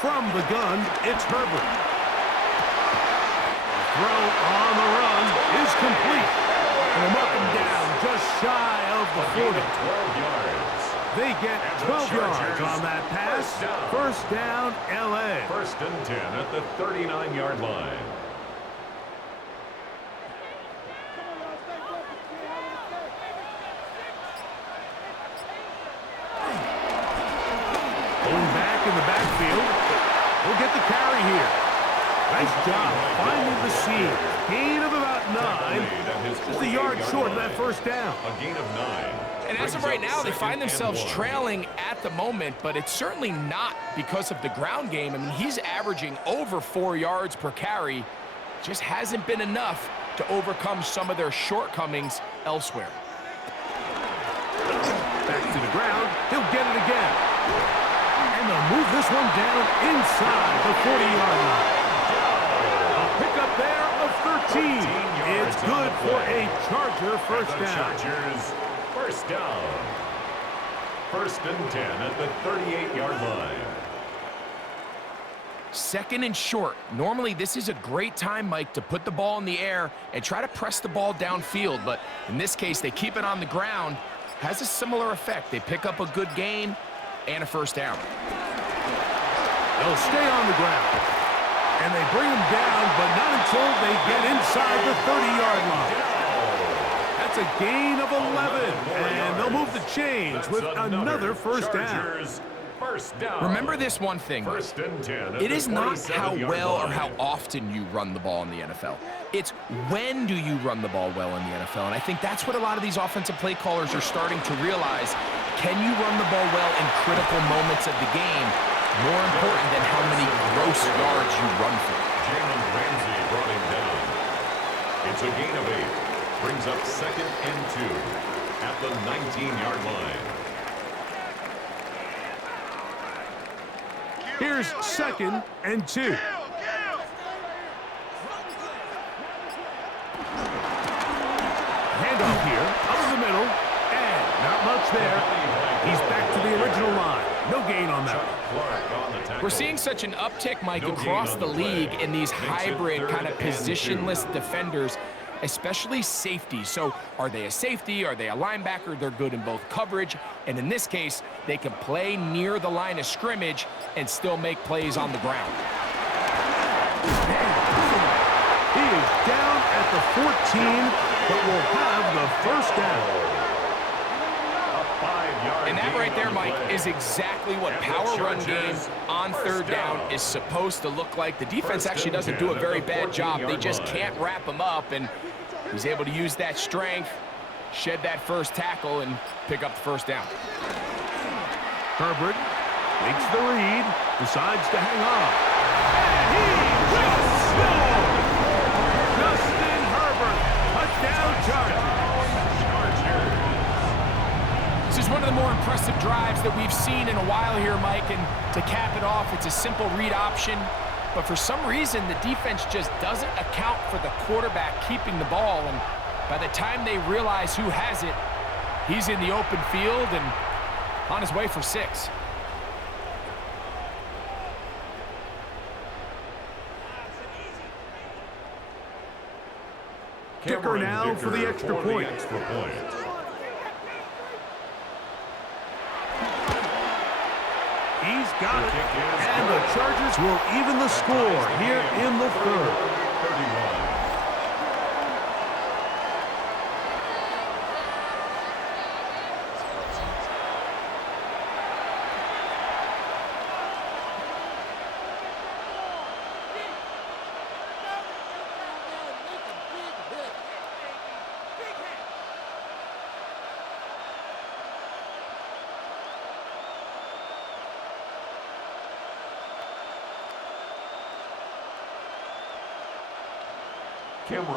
From the gun, it's Herbert. Throw on the run is complete. And they'll mark him down just shy of the 40. 12 yards. They get 12 yards on that pass. First down, L.A. 1st and 10 at the 39-yard line. Going back in the backfield. We'll get the carry here. Nice job finding the seam. Gain of about 9. Just a yard short of that first down. A gain of 9. And as of right now, they find themselves trailing at the moment, but it's certainly not because of the ground game. I mean, he's averaging over 4 yards per carry. Just hasn't been enough to overcome some of their shortcomings elsewhere. Back to the ground. He'll get it again. And they'll move this one down inside the 40-yard line. A pickup there of 13. It's good for a Charger first down. Chargers first down. 1st and 10 at the 38-yard line. 2nd and short. Normally, this is a great time, Mike, to put the ball in the air and try to press the ball downfield. But in this case, they keep it on the ground. Has a similar effect. They pick up a good gain and a first down. They'll stay on the ground. And they bring him down, but not until they get inside the 30-yard line. That's a gain of 11. And they'll move the chains with another first down. First down. Remember this one thing. 1st and 10. It is not how well or how often you run the ball in the NFL. It's when do you run the ball well in the NFL. And I think that's what a lot of these offensive play callers are starting to realize. Can you run the ball well in critical moments of the game? More important than how many gross yards you run for. Jalen Ramsey brought him down. It's a gain of 8. Brings up 2nd and 2 at the 19-yard line. Here's 2nd and 2. Handoff here, up the middle, and not much there. He's back to the original line. No gain on that. We're seeing such an uptick, Mike, across the league in these hybrid kind of positionless defenders, especially safety. So are they a safety? Are they a linebacker? They're good in both coverage. And in this case, they can play near the line of scrimmage and still make plays on the ground. He is down at the 14, but will have the first down. And that right there, Mike, is exactly what power run game on 3rd down is supposed to look like. The defense actually doesn't do a very bad job. They just can't wrap him up, and he's able to use that strength, shed that first tackle, and pick up the first down. Herbert makes the read, decides to hang on. And he will score! Justin Herbert, touchdown Chargers. This is one of the more impressive drives that we've seen in a while here, Mike, and to cap it off, it's a simple read option, but for some reason, the defense just doesn't account for the quarterback keeping the ball, and by the time they realize who has it, he's in the open field and on his way for 6. Dicker now for the extra point. He's got it, and the Chargers will even the score here in the 3rd. 31.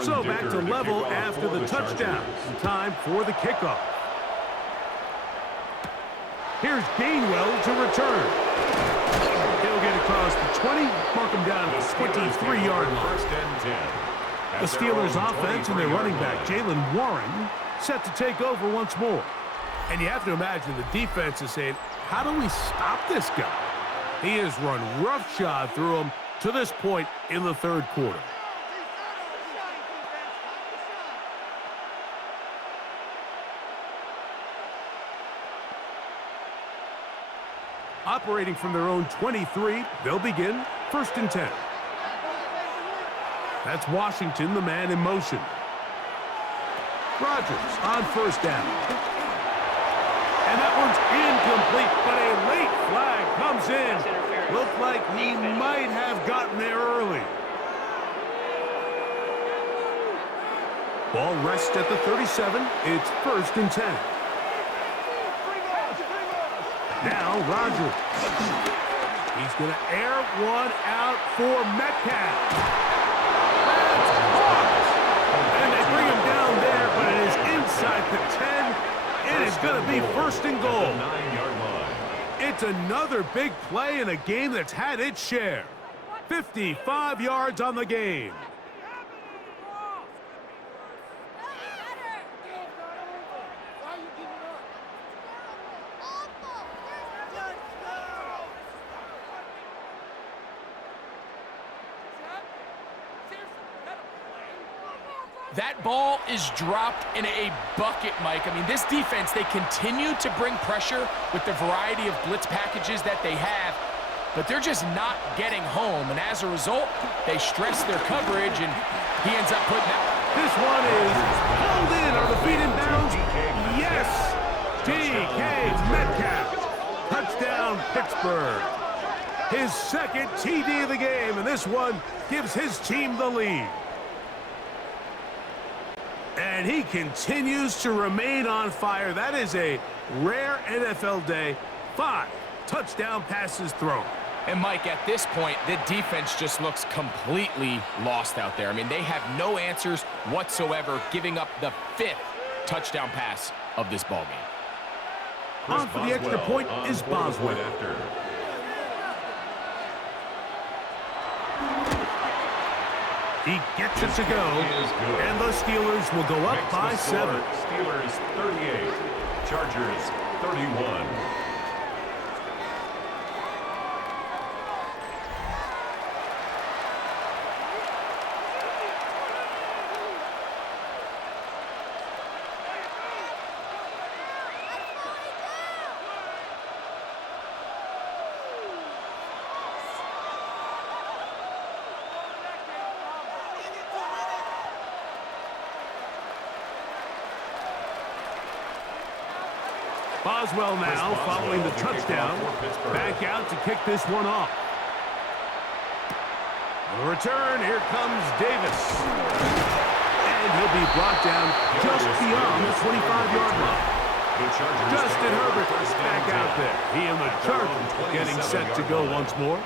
So back to level after the touchdown. Time for the kickoff. Here's Gainwell to return. He'll get across the 20, mark him down at the 23-yard line. 1st and 10. The Steelers' offense and their running back, Jalen Warren, set to take over once more. And you have to imagine the defense is saying, how do we stop this guy? He has run roughshod through him to this point in the third quarter. Operating from their own 23, they'll begin 1st and 10. That's Washington, the man in motion. Rodgers on 1st down. And that one's incomplete, but a late flag comes in. Looked like he might have gotten there early. Ball rests at the 37. It's 1st and 10. Now Rodgers. He's going to air one out for Metcalf. And they bring him down there, but it is inside the 10. It is going to be 1st and goal. 9-yard line. It's another big play in a game that's had its share. 55 yards on the game. That ball is dropped in a bucket, Mike. I mean, this defense, they continue to bring pressure with the variety of blitz packages that they have, but they're just not getting home. And as a result, they stress their coverage, and he ends up putting out. This one is pulled in. Are the feet in bounds? Yes! DK Metcalf. Touchdown, Pittsburgh. His 2nd TD of the game, and this one gives his team the lead. And he continues to remain on fire. That is a rare NFL day. 5 touchdown passes thrown. And, Mike, at this point, the defense just looks completely lost out there. I mean, they have no answers whatsoever, giving up the 5th touchdown pass of this ballgame. On for the extra point is Boswell. He gets it to go, and the Steelers will go up by 7. Steelers 38, Chargers 31. Boswell now, following the touchdown, back out to kick this one off. On the return, here comes Davis. And he'll be brought down just beyond the 25-yard line. Justin Herbert back out there. He and the Chargers getting set to go once more.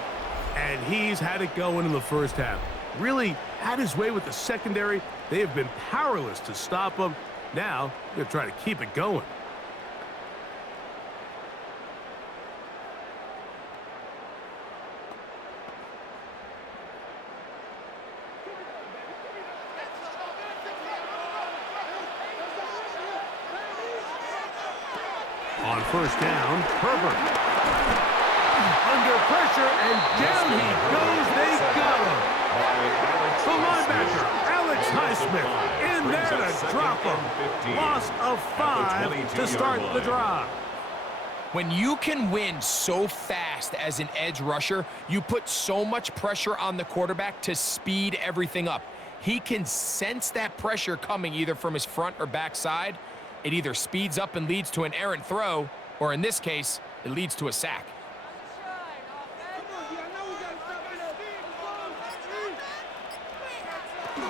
And he's had it going in the first half. Really had his way with the secondary. They have been powerless to stop him. Now, they're trying to keep it going. On 1st down, Herbert. Under pressure, and down he goes. They got him. The linebacker, Alex Highsmith, in there to drop him. Loss of 5 to start the drive. When you can win so fast as an edge rusher, you put so much pressure on the quarterback to speed everything up. He can sense that pressure coming either from his front or back side. It either speeds up and leads to an errant throw, or in this case, it leads to a sack. A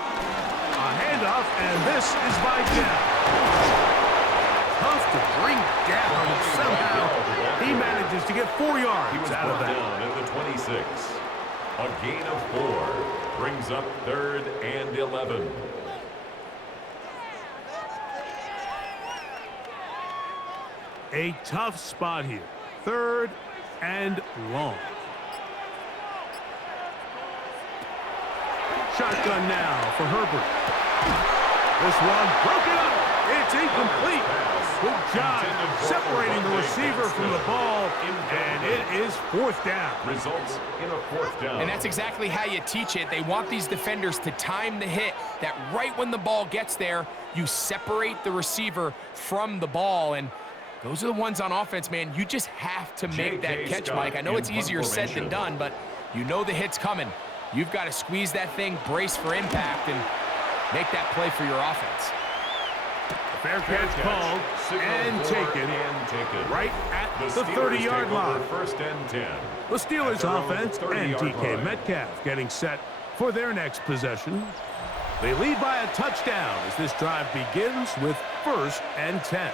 handoff, and this is by Jeff. Tough to bring down, and somehow he manages to get 4 yards He was out of brought that. down at the 26. A gain of 4 brings up 3rd and 11. A tough spot here. 3rd and long. Shotgun now for Herbert. This one broken up. It's incomplete. Good job separating the receiver from the ball, and it is 4th down. Results in a 4th down. And that's exactly how you teach it. They want these defenders to time the hit, that right when the ball gets there, you separate the receiver from the ball. And those are the ones on offense, man. You just have to make that catch, Mike. I know it's easier said than done, but you know the hit's coming. You've got to squeeze that thing, brace for impact, and make that play for your offense. Fair catch called and taken right at the 30-yard line. 1st and 10. The Steelers offense and DK Metcalf getting set for their next possession. They lead by a touchdown as this drive begins with 1st and 10.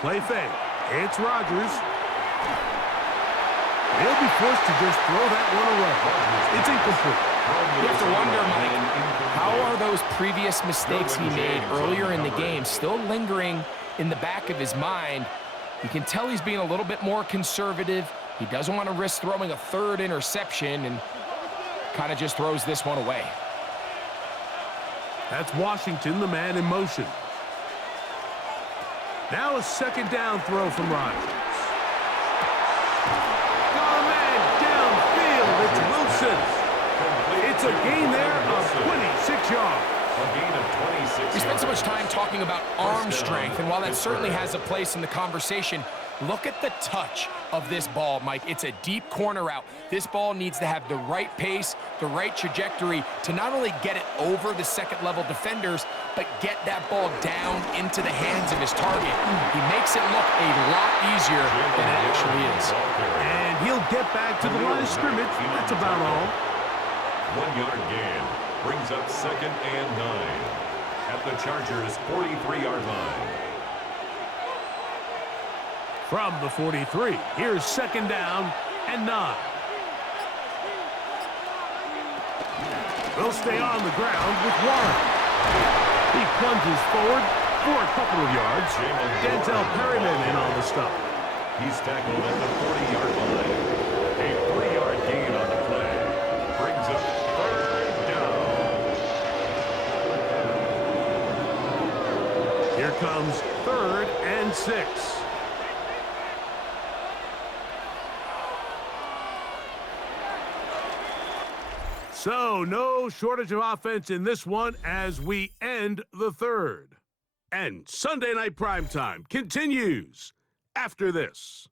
Play fake. It's Rodgers. He'll be forced to just throw that one away. It's incomplete. You have to wonder, Mike, how are those previous mistakes he made earlier in the game still lingering in the back of his mind? You can tell he's being a little bit more conservative. He doesn't want to risk throwing a 3rd interception and kind of just throws this one away. That's Washington, the man in motion. Now a 2nd down throw from Rodgers. Got a man downfield. It's Wilson. It's a gain there of 26 yards. A gain of 26 We spent so much time talking about arm strength, and while that certainly has a place in the conversation, look at the touch of this ball, Mike. It's a deep corner route. This ball needs to have the right pace, the right trajectory to not only get it over the 2nd-level defenders, but get that ball down into the hands of his target. He makes it look a lot easier than it actually is. And he'll get back to the line of scrimmage. That's about all. 1-yard gain brings up 2nd and 9 at the Chargers' 43-yard line. From the 43, here's 2nd down and 9. They'll stay on the ground with Warren. He plunges forward for a couple of yards. Denzel Perryman in on the stop. He's tackled at the 40-yard line. A 3-yard gain on the play brings up 3rd down. Here comes 3rd and 6. So, no shortage of offense in this one as we end the 3rd. And Sunday Night Primetime continues after this.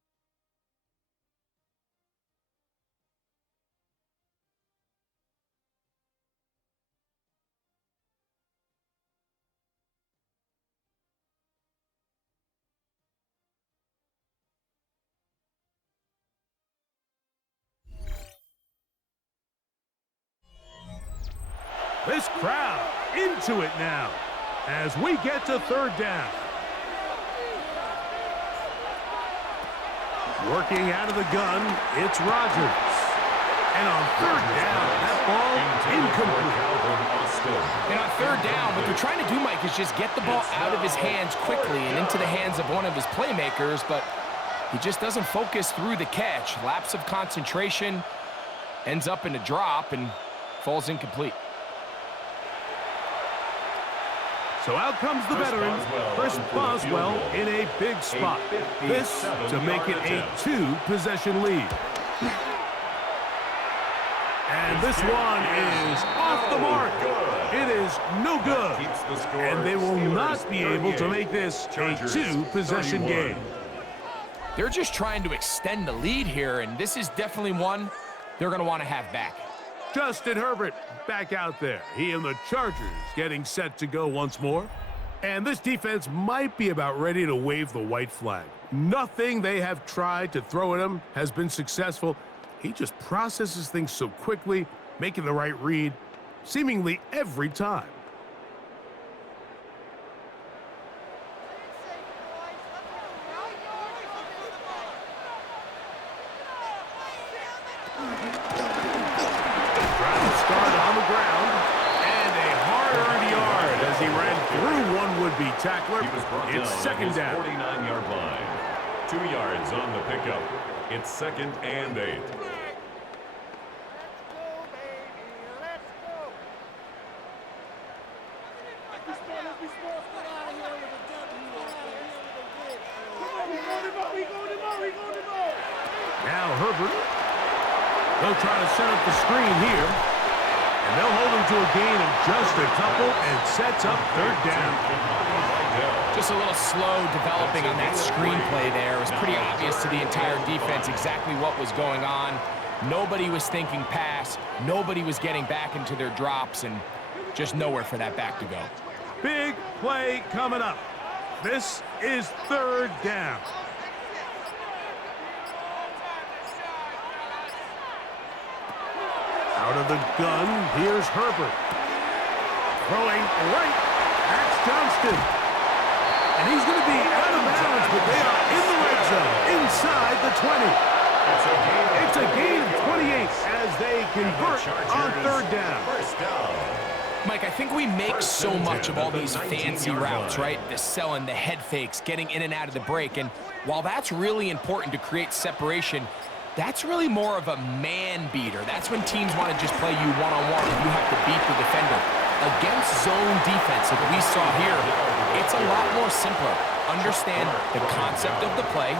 This crowd into it now as we get to 3rd down. Working out of the gun, it's Rodgers. And on 3rd down, that ball incomplete. And on 3rd down, what they're trying to do, Mike, is just get the ball out of his hands quickly and into the hands of one of his playmakers, but he just doesn't focus through the catch. Lapse of concentration, ends up in a drop, and falls incomplete. So out comes the veteran, Chris Boswell, in a big spot. This to make it a 2-possession lead. And this one is off the mark. It is no good. And they will not be able to make this a 2-possession game. They're just trying to extend the lead here, and this is definitely one they're going to want to have back. Justin Herbert back out there. He and the Chargers getting set to go once more. And this defense might be about ready to wave the white flag. Nothing they have tried to throw at him has been successful. He just processes things so quickly, making the right read, seemingly every time. would-be tackler. He was brought down It's at second his down. 49-yard line. 2 yards on the pickup. It's 2nd and 8. Now Herbert. They'll try to set up the screen here. And they'll hold him to a gain of just a couple and sets up third down. Just a little slow developing on that screenplay there. It was pretty obvious to the entire defense exactly what was going on. Nobody was thinking pass. Nobody was getting back into their drops, and just nowhere for that back to go. Big play coming up. This is third down. Out of the gun, here's Herbert. Throwing right, that's Johnston. And he's going to be out of bounds, but they are in the red zone, inside the 20. It's a gain of 28 as they convert on third down. First down. Mike, I think we make so much of all these fancy routes, right? The selling, the head fakes, getting in and out of the break. And while that's really important to create separation, that's really more of a man beater. That's when teams want to just play you one-on-one and you have to beat the defender. Against zone defense, like we saw here, it's a lot more simpler. Understand the concept of the play,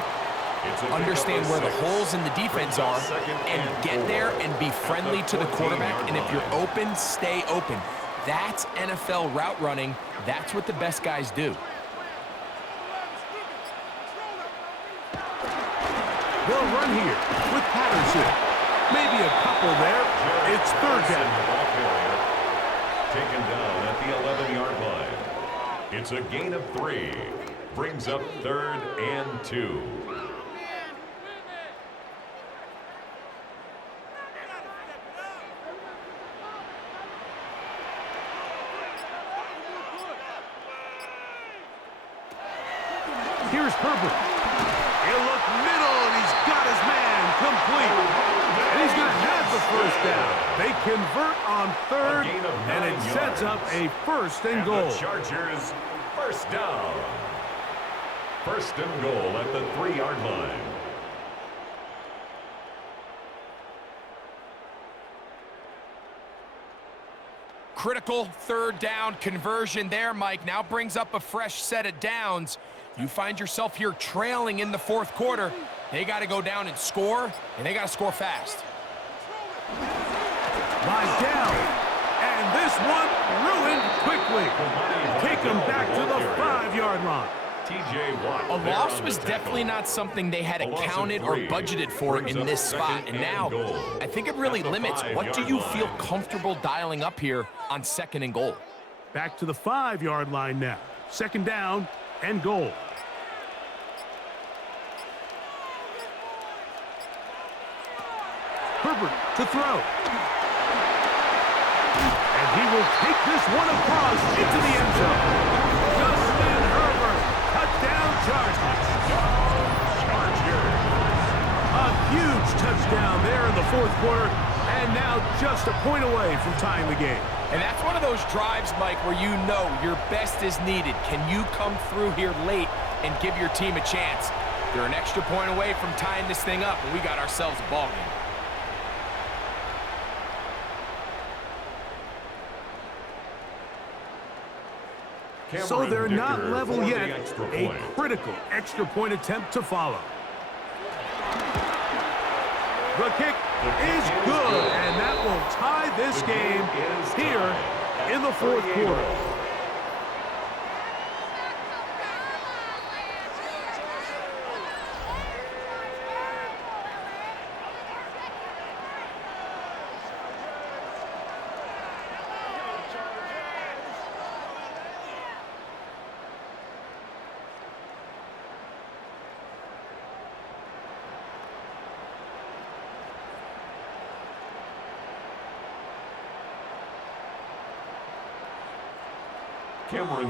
understand where the holes in the defense are, and get there and be friendly to the quarterback. And if you're open, stay open. That's NFL route running. That's what the best guys do. They'll run here with Patterson. Maybe a couple there. It's third down. Taken down at the 11-yard line. It's a gain of 3. Brings up 3rd and 2. Here's Herbert. He'll look middle, and he's got his man complete. And he's going to have the first down. They convert on third, and it sets up a first and goal. The Chargers, first down. First and goal at the 3-yard line. Critical third down conversion there, Mike. Now brings up a fresh set of downs. You find yourself here trailing in the fourth quarter. They got to go down and score, and they got to score fast. By down, and this one ruined quickly. Take them back to the 5-yard line. A loss was definitely not something they had accounted or budgeted for in this spot. And now, I think it really limits what do you feel comfortable dialing up here on 2nd and goal. Back to the 5-yard line now. 2nd down and goal. Herbert to throw. And he will take this one across into the end zone. Justin Herbert, touchdown Chargers. A huge touchdown there in the fourth quarter, and now just a point away from tying the game. And that's one of those drives, Mike, where you know your best is needed. Can you come through here late and give your team a chance? They're an extra point away from tying this thing up, and we got ourselves a ball game. So they're not level yet. A critical extra point attempt to follow. The kick is good, and that will tie this game here in the fourth quarter.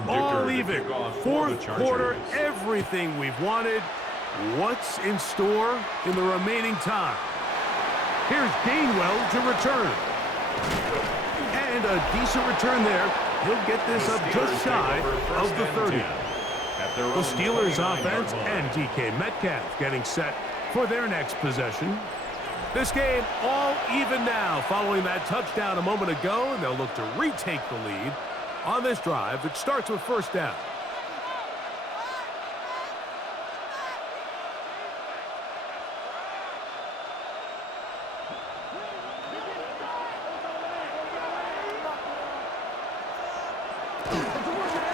All even. Fourth quarter, everything we've wanted. What's in store in the remaining time? Here's Gainwell to return. And a decent return there. He'll get this up just shy of the 30. The Steelers offense and DK Metcalf getting set for their next possession. This game all even now following that touchdown a moment ago, and they'll look to retake the lead on this drive that starts with first down.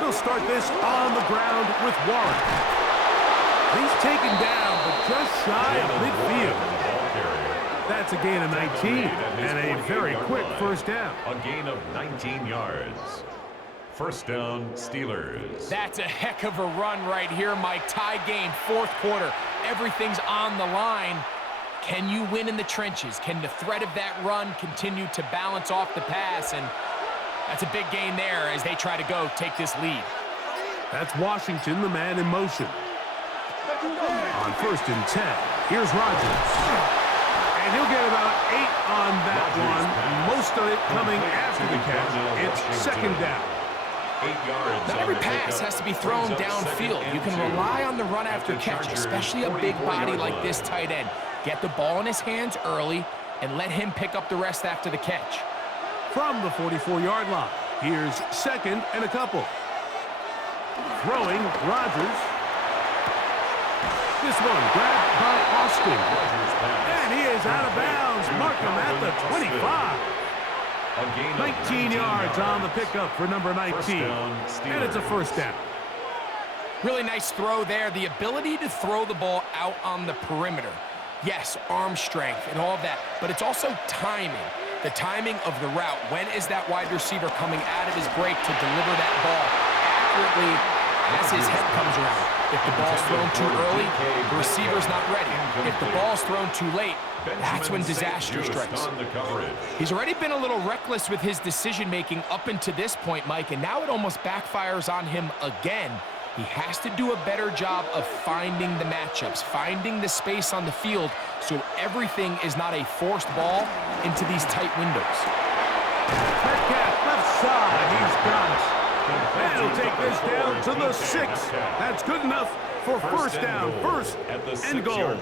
They'll start this on the ground with Warren. He's taken down, but just shy of midfield. That's a gain of 19 and a very quick first down. A gain of 19 yards. First down, Steelers. That's a heck of a run right here, Mike. Tie game, fourth quarter. Everything's on the line. Can you win in the trenches? Can the threat of that run continue to balance off the pass? And that's a big gain there as they try to go take this lead. That's Washington, the man in motion. On first and 10, here's Rodgers. And he'll get about 8 on that one. Most of it coming after the catch. It's second down. 8 yards. Not every pass has to be thrown downfield. You can rely on the run after catch, especially a big body like this tight end. Get the ball in his hands early and let him pick up the rest after the catch. From the 44-yard line, here's second and a couple. Throwing, Rodgers. This one grabbed by Austin. And he is out of bounds. Mark him at the 25. 19 yards on the pickup for number 19. And it's a first down. Really nice throw there. The ability to throw the ball out on the perimeter. Yes, arm strength and all of that, but it's also timing. The timing of the route. When is that wide receiver coming out of his break to deliver that ball accurately as his head comes around? If the ball's thrown too early, the receiver's not ready. If the ball's thrown too late, that's when disaster strikes. He's already been a little reckless with his decision-making up until this point, Mike, and now it almost backfires on him again. He has to do a better job of finding the matchups, finding the space on the field so everything is not a forced ball into these tight windows. Metcalf left side, he's got it. And he'll take this down to the 6. That's good enough for first down, first and goal.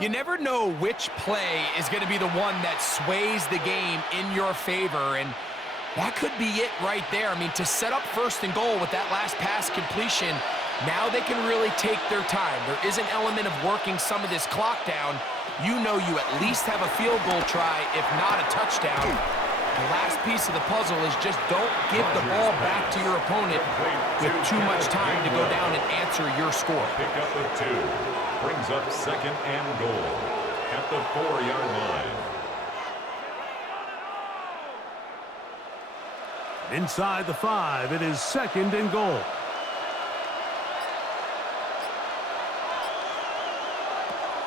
You never know which play is going to be the one that sways the game in your favor, and that could be it right there. I mean, to set up first and goal with that last pass completion, now they can really take their time. There is an element of working some of this clock down. You know you at least have a field goal try, if not a touchdown. The last piece of the puzzle is just don't give the ball back to your opponent with too much time to go down and answer your score. Pick up a 2. Brings up second and goal at the 4-yard line. Inside the 5, it is second and goal.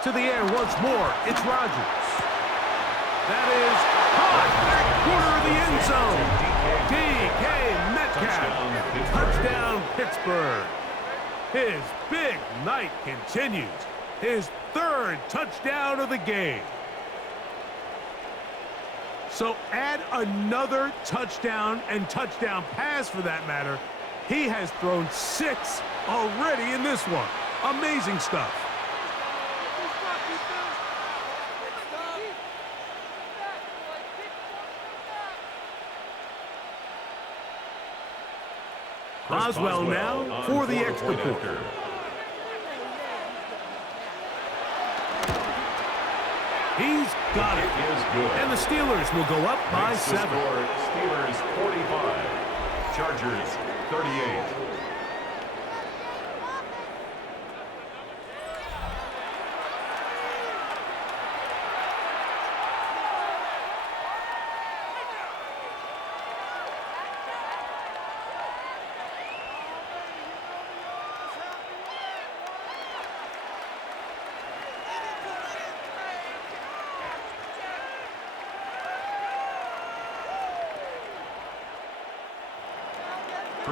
To the air once more, it's Rodgers. That is caught back corner of the end zone. DK Metcalf. Touchdown, Pittsburgh. His big night continues. His 3rd touchdown of the game. So add another touchdown and touchdown pass for that matter. He has thrown 6 already in this one. Amazing stuff. Boswell now for the extra point. He's got it. And the Steelers will go up by 7. Steelers 45, Chargers 38.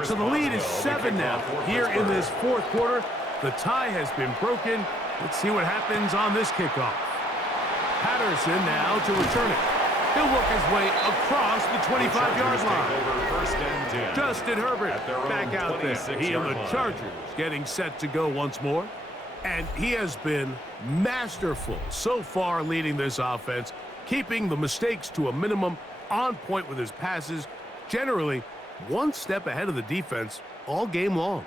So the lead is 7 now. Here in this 4th quarter, the tie has been broken. Let's see what happens on this kickoff. Patterson now to return it. He'll work his way across the 25-yard line. First and 10. Justin Herbert back out there. He and the line. Chargers getting set to go once more. And he has been masterful so far leading this offense, keeping the mistakes to a minimum, on point with his passes, generally one step ahead of the defense all game long.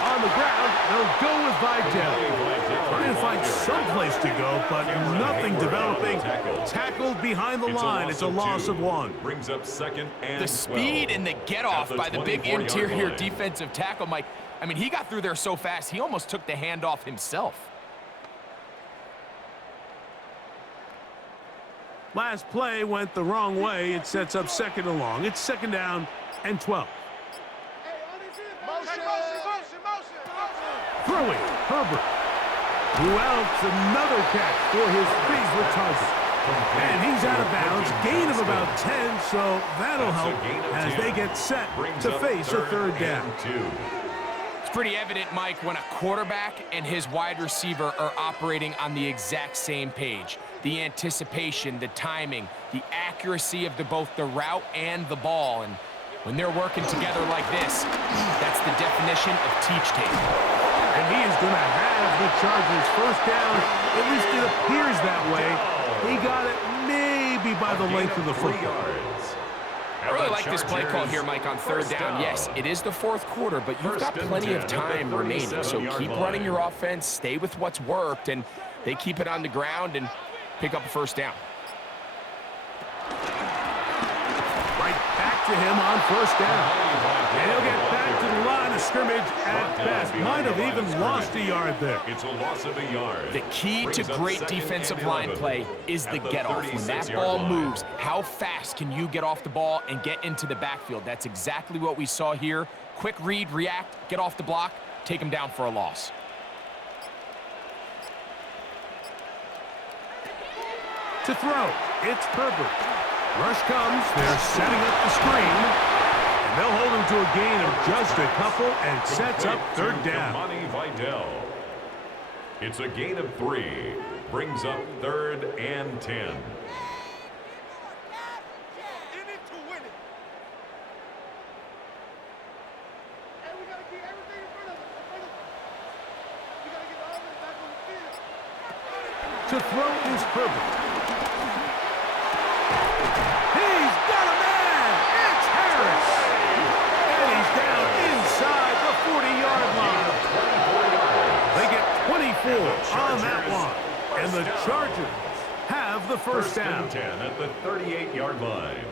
On the ground, they'll go with Vidal. Trying to find some place to go, but nothing developing. Tackled behind the line. It's a loss of 1. Brings up second and The speed and the get-off by the big interior defensive tackle, Mike. I mean, he got through there so fast, he almost took the handoff himself. Last play went the wrong way. It sets up second and long. It's second down and 12. Throwing, Herbert. Who else? Another catch for his favorite target. And he's out of bounds. Gain of about 10, so that'll help as they get set to face a third down. It's pretty evident, Mike, when a quarterback and his wide receiver are operating on the exact same page. The anticipation, the timing, the accuracy of both the route and the ball. And when they're working together like this, that's the definition of teach tape. And he is going to have the Chargers first down. At least it appears that way. He got it maybe by the length of the football. I really like this play call here, Mike, on third down. Yes, it is the fourth quarter, but you've got plenty of time remaining. So keep running your offense, stay with what's worked, and they keep it on the ground and pick up a first down. Right back to him on first down. And he'll get back to the line of scrimmage at best. Might have even lost a yard there. It's a loss of a yard. The key to great defensive line play is the get-off. When that ball moves, how fast can you get off the ball and get into the backfield? That's exactly what we saw here. Quick read, react, get off the block, take him down for a loss. To throw, it's Herbert. Rush comes, they're setting up the screen. And they'll hold him to a gain of just a couple and sets up third down. Vidal. It's a gain of 3. Brings up third and 10. To throw is Herbert. He's got a man! It's Harris! And he's down inside the 40-yard line. They get 24 on that one. And the Chargers have the first down. And 10 at the 38-yard line.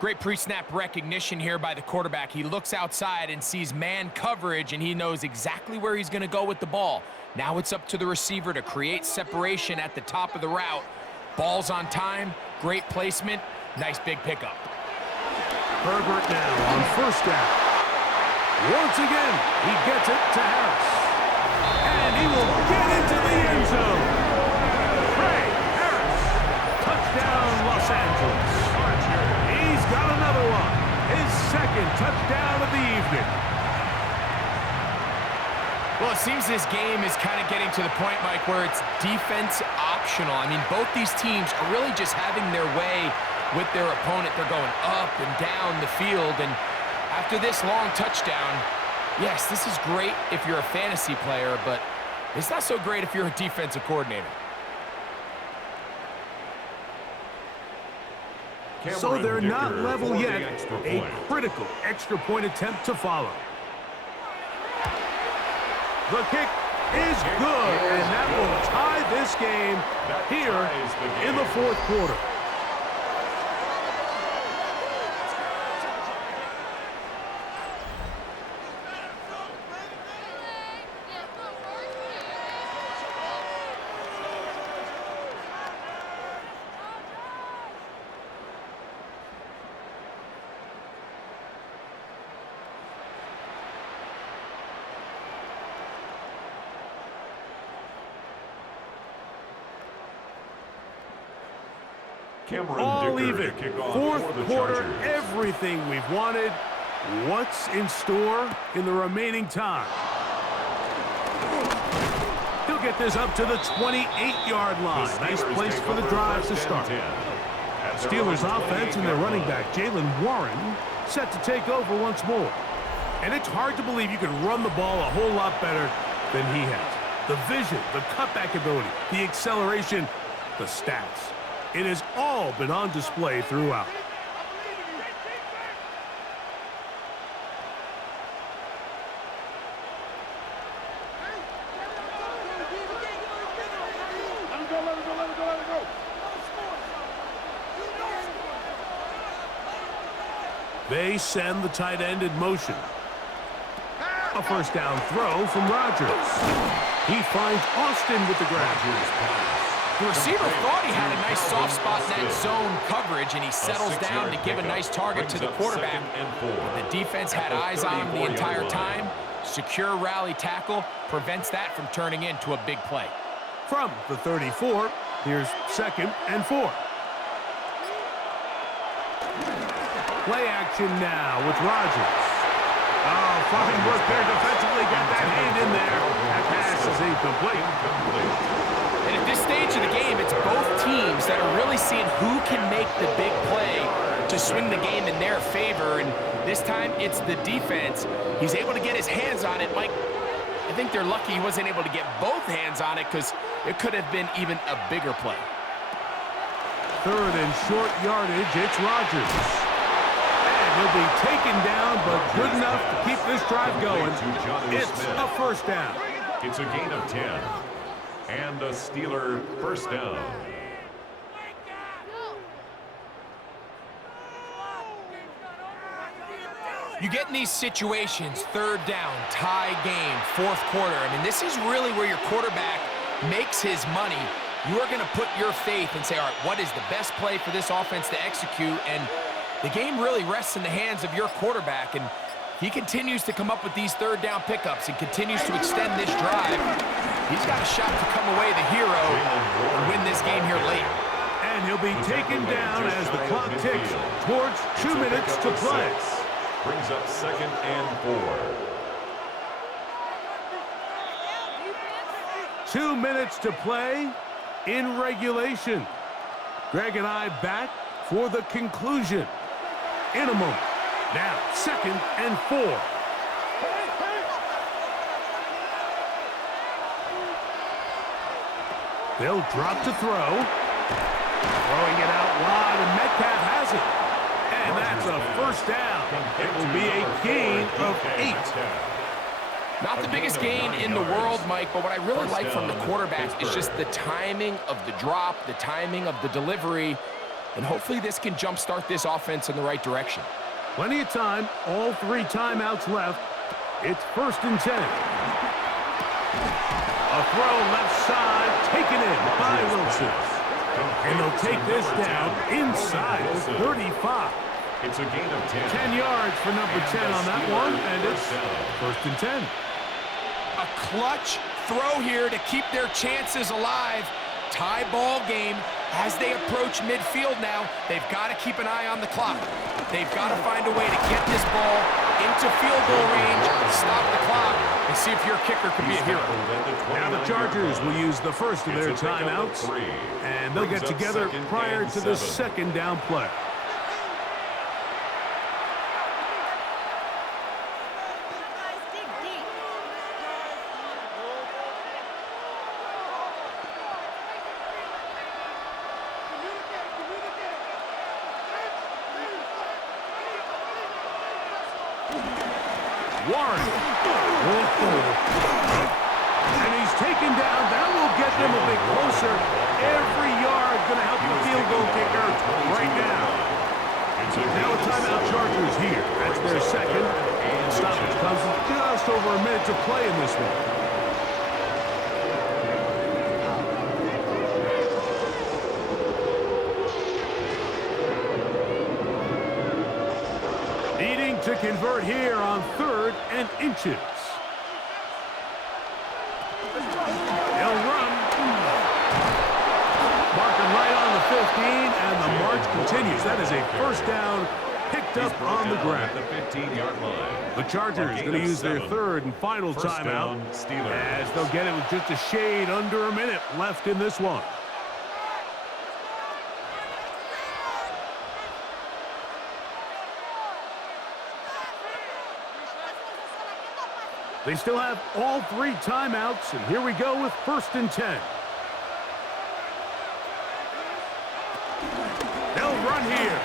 Great pre-snap recognition here by the quarterback. He looks outside and sees man coverage, and he knows exactly where he's going to go with the ball. Now it's up to the receiver to create separation at the top of the route. Ball's on time, great placement, nice big pickup. Herbert now on first down. Once again, he gets it to Harris. And he will get into the end zone. Trey Harris, touchdown Los Angeles. He's got another one. His second touchdown of the evening. Well, it seems this game is kind of getting to the point, Mike, where it's defense optional. I mean, both these teams are really just having their way with their opponent. They're going up and down the field, and after this long touchdown, yes, this is great if you're a fantasy player, but it's not so great if you're a defensive coordinator. So they're not level yet. A critical extra point attempt to follow. The kick is good, and that will tie this game here in the fourth quarter. All Dicker even. to kick off Fourth for the quarter, Chargers. everything we've wanted. What's in store in the remaining time? He'll get this up to the 28-yard line. Nice place for the drive to start. Steelers offense and their running back, Jalen Warren, set to take over once more. And it's hard to believe you can run the ball a whole lot better than he has. The vision, the cutback ability, the acceleration, the stats. It has all been on display throughout. They send the tight end in motion. A first down throw from Rodgers. He finds Austin with the grab. The receiver thought he had a nice soft spot in that zone coverage, and he settles down to give a nice target to the quarterback. The defense had eyes on him the entire time. Secure rally tackle prevents that from turning into a big play. From the 34, here's 2nd and 4. Play action now with Rodgers. Oh, fine work there defensively. Got that hand in there. That pass is incomplete. And at this stage of the game, it's both teams that are really seeing who can make the big play to swing the game in their favor. And this time, it's the defense. He's able to get his hands on it. Mike, I think they're lucky he wasn't able to get both hands on it because it could have been even a bigger play. 3rd and short yardage. It's Rodgers. He'll be taken down, but good enough to keep this drive going. It's a first down. It's a gain of 10. And a Steeler first down. You get in these situations, 3rd down, tie game, 4th quarter. I mean, this is really where your quarterback makes his money. You are going to put your faith and say, all right, what is the best play for this offense to execute? And the game really rests in the hands of your quarterback, and he continues to come up with these 3rd down pickups and continues to extend this drive. He's got a shot to come away the hero and win this game here late. And he'll be taken down as the clock ticks towards 2 minutes to play. Brings up 2nd and 4. 2 minutes to play in regulation. Greg and I back for the conclusion in a moment. Now, 2nd and 4. They'll drop to throw. Throwing it out wide, and Metcalf has it. And that's a first down. It will be a gain of 8. Not the biggest gain in the world, Mike, but what I really like from the quarterback is just the timing of the drop, the timing of the delivery, and hopefully this can jumpstart this offense in the right direction. Plenty of time, all 3 timeouts left. It's 1st and 10. A throw left side, taken in by Wilson. And they'll take this down inside the 35. It's a gain of 10. 10 yards for number 10 on that one, and it's 1st and 10. A clutch throw here to keep their chances alive. Tie ball game as they approach midfield now. They've got to keep an eye on the clock. They've got to find a way to get this ball into field goal range, stop the clock, and see if your kicker can be a hero. Now the Chargers will use the first of their timeouts, and they'll get together prior to the 2nd down play. Warren. And he's taken down. That will get them a bit closer. Every yard going to help the field goal kicker right now. Now a timeout Chargers here. That's their 2nd. Stoppage comes with just over a minute to play in this one. To convert here on 3rd and inches. They'll run. Marking right on the 15, and the charge continues. That is a first down picked up on the ground. At the 15-yard line. The Chargers going to use their third and final timeout as they'll get it with just a shade under a minute left in this one. They still have all 3 timeouts, and here we go with 1st and 10. They'll run here.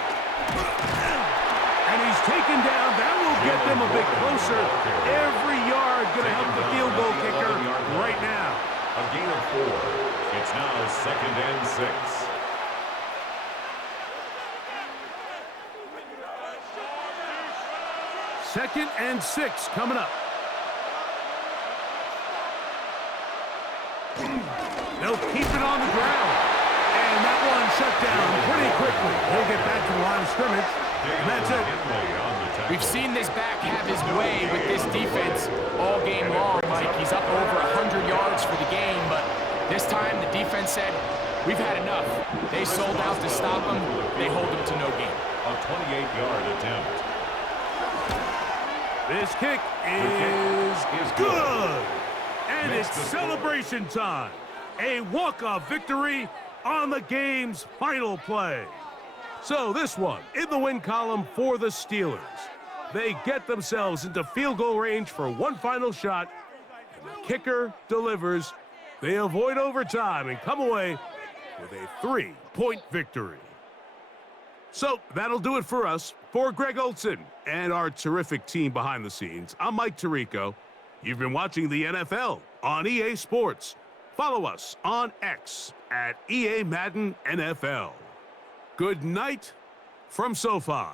And he's taken down. That will get them a bit closer. Every yard going to help the field goal kicker right now. A gain of 4. It's now 2nd and 6. Second and 6 coming up. They'll keep it on the ground. And that one shut down pretty quickly. He'll get back to the line of scrimmage. And that's it. We've seen this back have his way with this defense all game long, Mike. He's up over 100 yards for the game, but this time the defense said, we've had enough. They sold out to stop him. They hold him to no gain. A 28-yard attempt. This kick is good. And it's celebration time. A walk-off victory on the game's final play. So this one in the win column for the Steelers. They get themselves into field goal range for one final shot. And the kicker delivers. They avoid overtime and come away with a 3-point victory. So that'll do it for us. For Greg Olson and our terrific team behind the scenes, I'm Mike Tirico. You've been watching the NFL on EA Sports. Follow us on X at EA Madden NFL. Good night from SoFi.